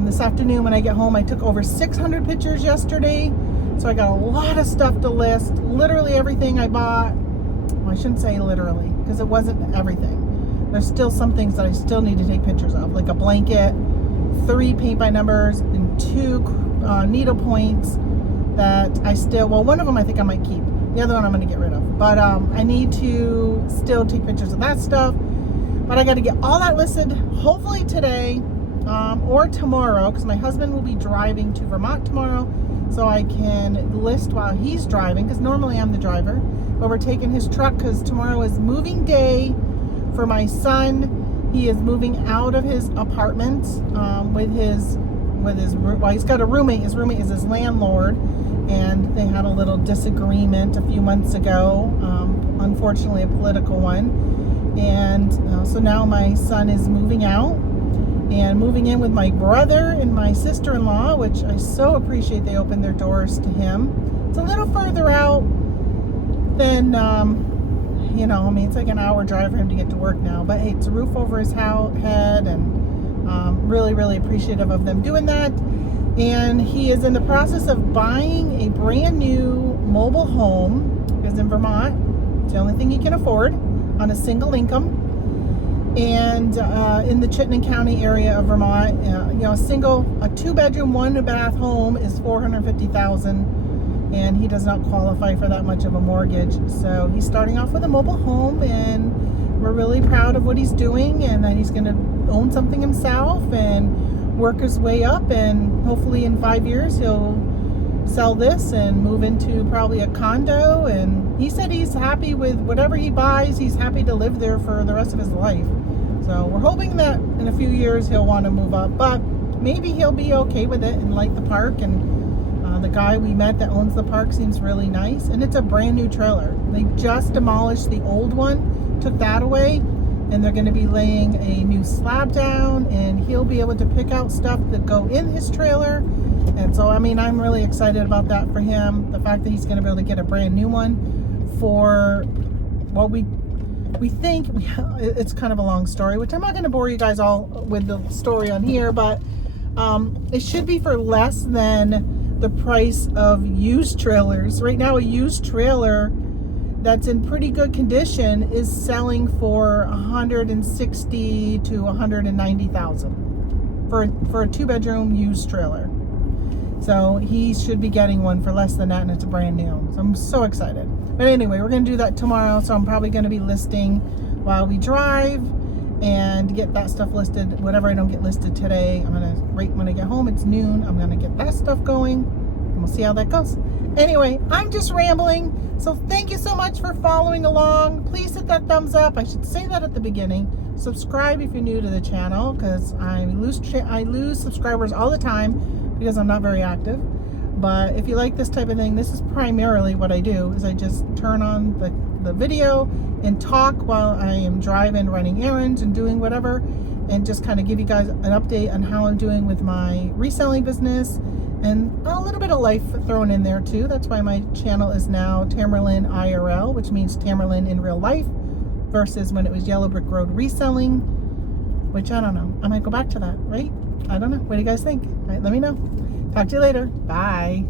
This afternoon when I get home, I took over 600 pictures yesterday. So I got a lot of stuff to list. Literally everything I bought. Well, I shouldn't say literally, because it wasn't everything. There's still some things that I still need to take pictures of, like a blanket, 3 paint by numbers, and 2 needle points that I still, well, one of them I think I might keep, The other one I'm going to get rid of. But I need to still take pictures of that stuff. But I got to get all that listed hopefully today or tomorrow, because my husband will be driving to Vermont tomorrow, so I can list while he's driving, because normally I'm the driver. But we're taking his truck because tomorrow is moving day for my son. He is moving out of his apartment well, he's got a roommate. His roommate is his landlord, and they had a little disagreement a few months ago, unfortunately a political one. And so now my son is moving out and moving in with my brother and my sister-in-law, which I so appreciate they opened their doors to him. It's a little further out than, you know, I mean, it's like an hour drive for him to get to work now. But hey, it's a roof over his head, and really, really appreciative of them doing that. And he is in the process of buying a brand new mobile home, because in Vermont, it's the only thing he can afford, on a single income, and in the Chit County area of Vermont, you know, a 2-bedroom, 1-bath home is $450,000, and he does not qualify for that much of a mortgage. So he's starting off with a mobile home, and we're really proud of what he's doing, and that he's going to own something himself and work his way up, and hopefully in 5 years he'll sell this and move into probably a condo. And he said he's happy with whatever he buys. He's happy to live there for the rest of his life. So we're hoping that in a few years he'll want to move up, but maybe he'll be okay with it and like the park. And the guy we met that owns the park seems really nice, and it's a brand new trailer. They just demolished the old one, took that away, and they're going to be laying a new slab down, and he'll be able to pick out stuff that go in his trailer. And so, I mean, I'm really excited about that for him. The fact that he's going to be able to get a brand new one for, well, we think, it's kind of a long story, which I'm not going to bore you guys all with the story on here, but it should be for less than the price of used trailers. Right now, a used trailer that's in pretty good condition is selling for $160,000 to $190,000 for a 2-bedroom used trailer. So he should be getting one for less than that, and it's brand new. So I'm so excited. But anyway, we're going to do that tomorrow. So I'm probably going to be listing while we drive and get that stuff listed. Whatever I don't get listed today, I'm going to, right when I get home, it's noon, I'm going to get that stuff going, and we'll see how that goes. Anyway, I'm just rambling. So thank you so much for following along. Please hit that thumbs up. I should say that at the beginning. Subscribe if you're new to the channel, because I lose subscribers all the time because I'm not very active. But if you like this type of thing, this is primarily what I do, is I just turn on the video and talk while I am driving, running errands, and doing whatever, and just kind of give you guys an update on how I'm doing with my reselling business, and a little bit of life thrown in there too. That's why my channel is now Tamerlane IRL, which means Tamerlane in real life, versus when it was Yellow Brick Road Reselling, which I don't know. I might go back to that, right? I don't know. What do you guys think? All right, let me know. Talk to you later. Bye.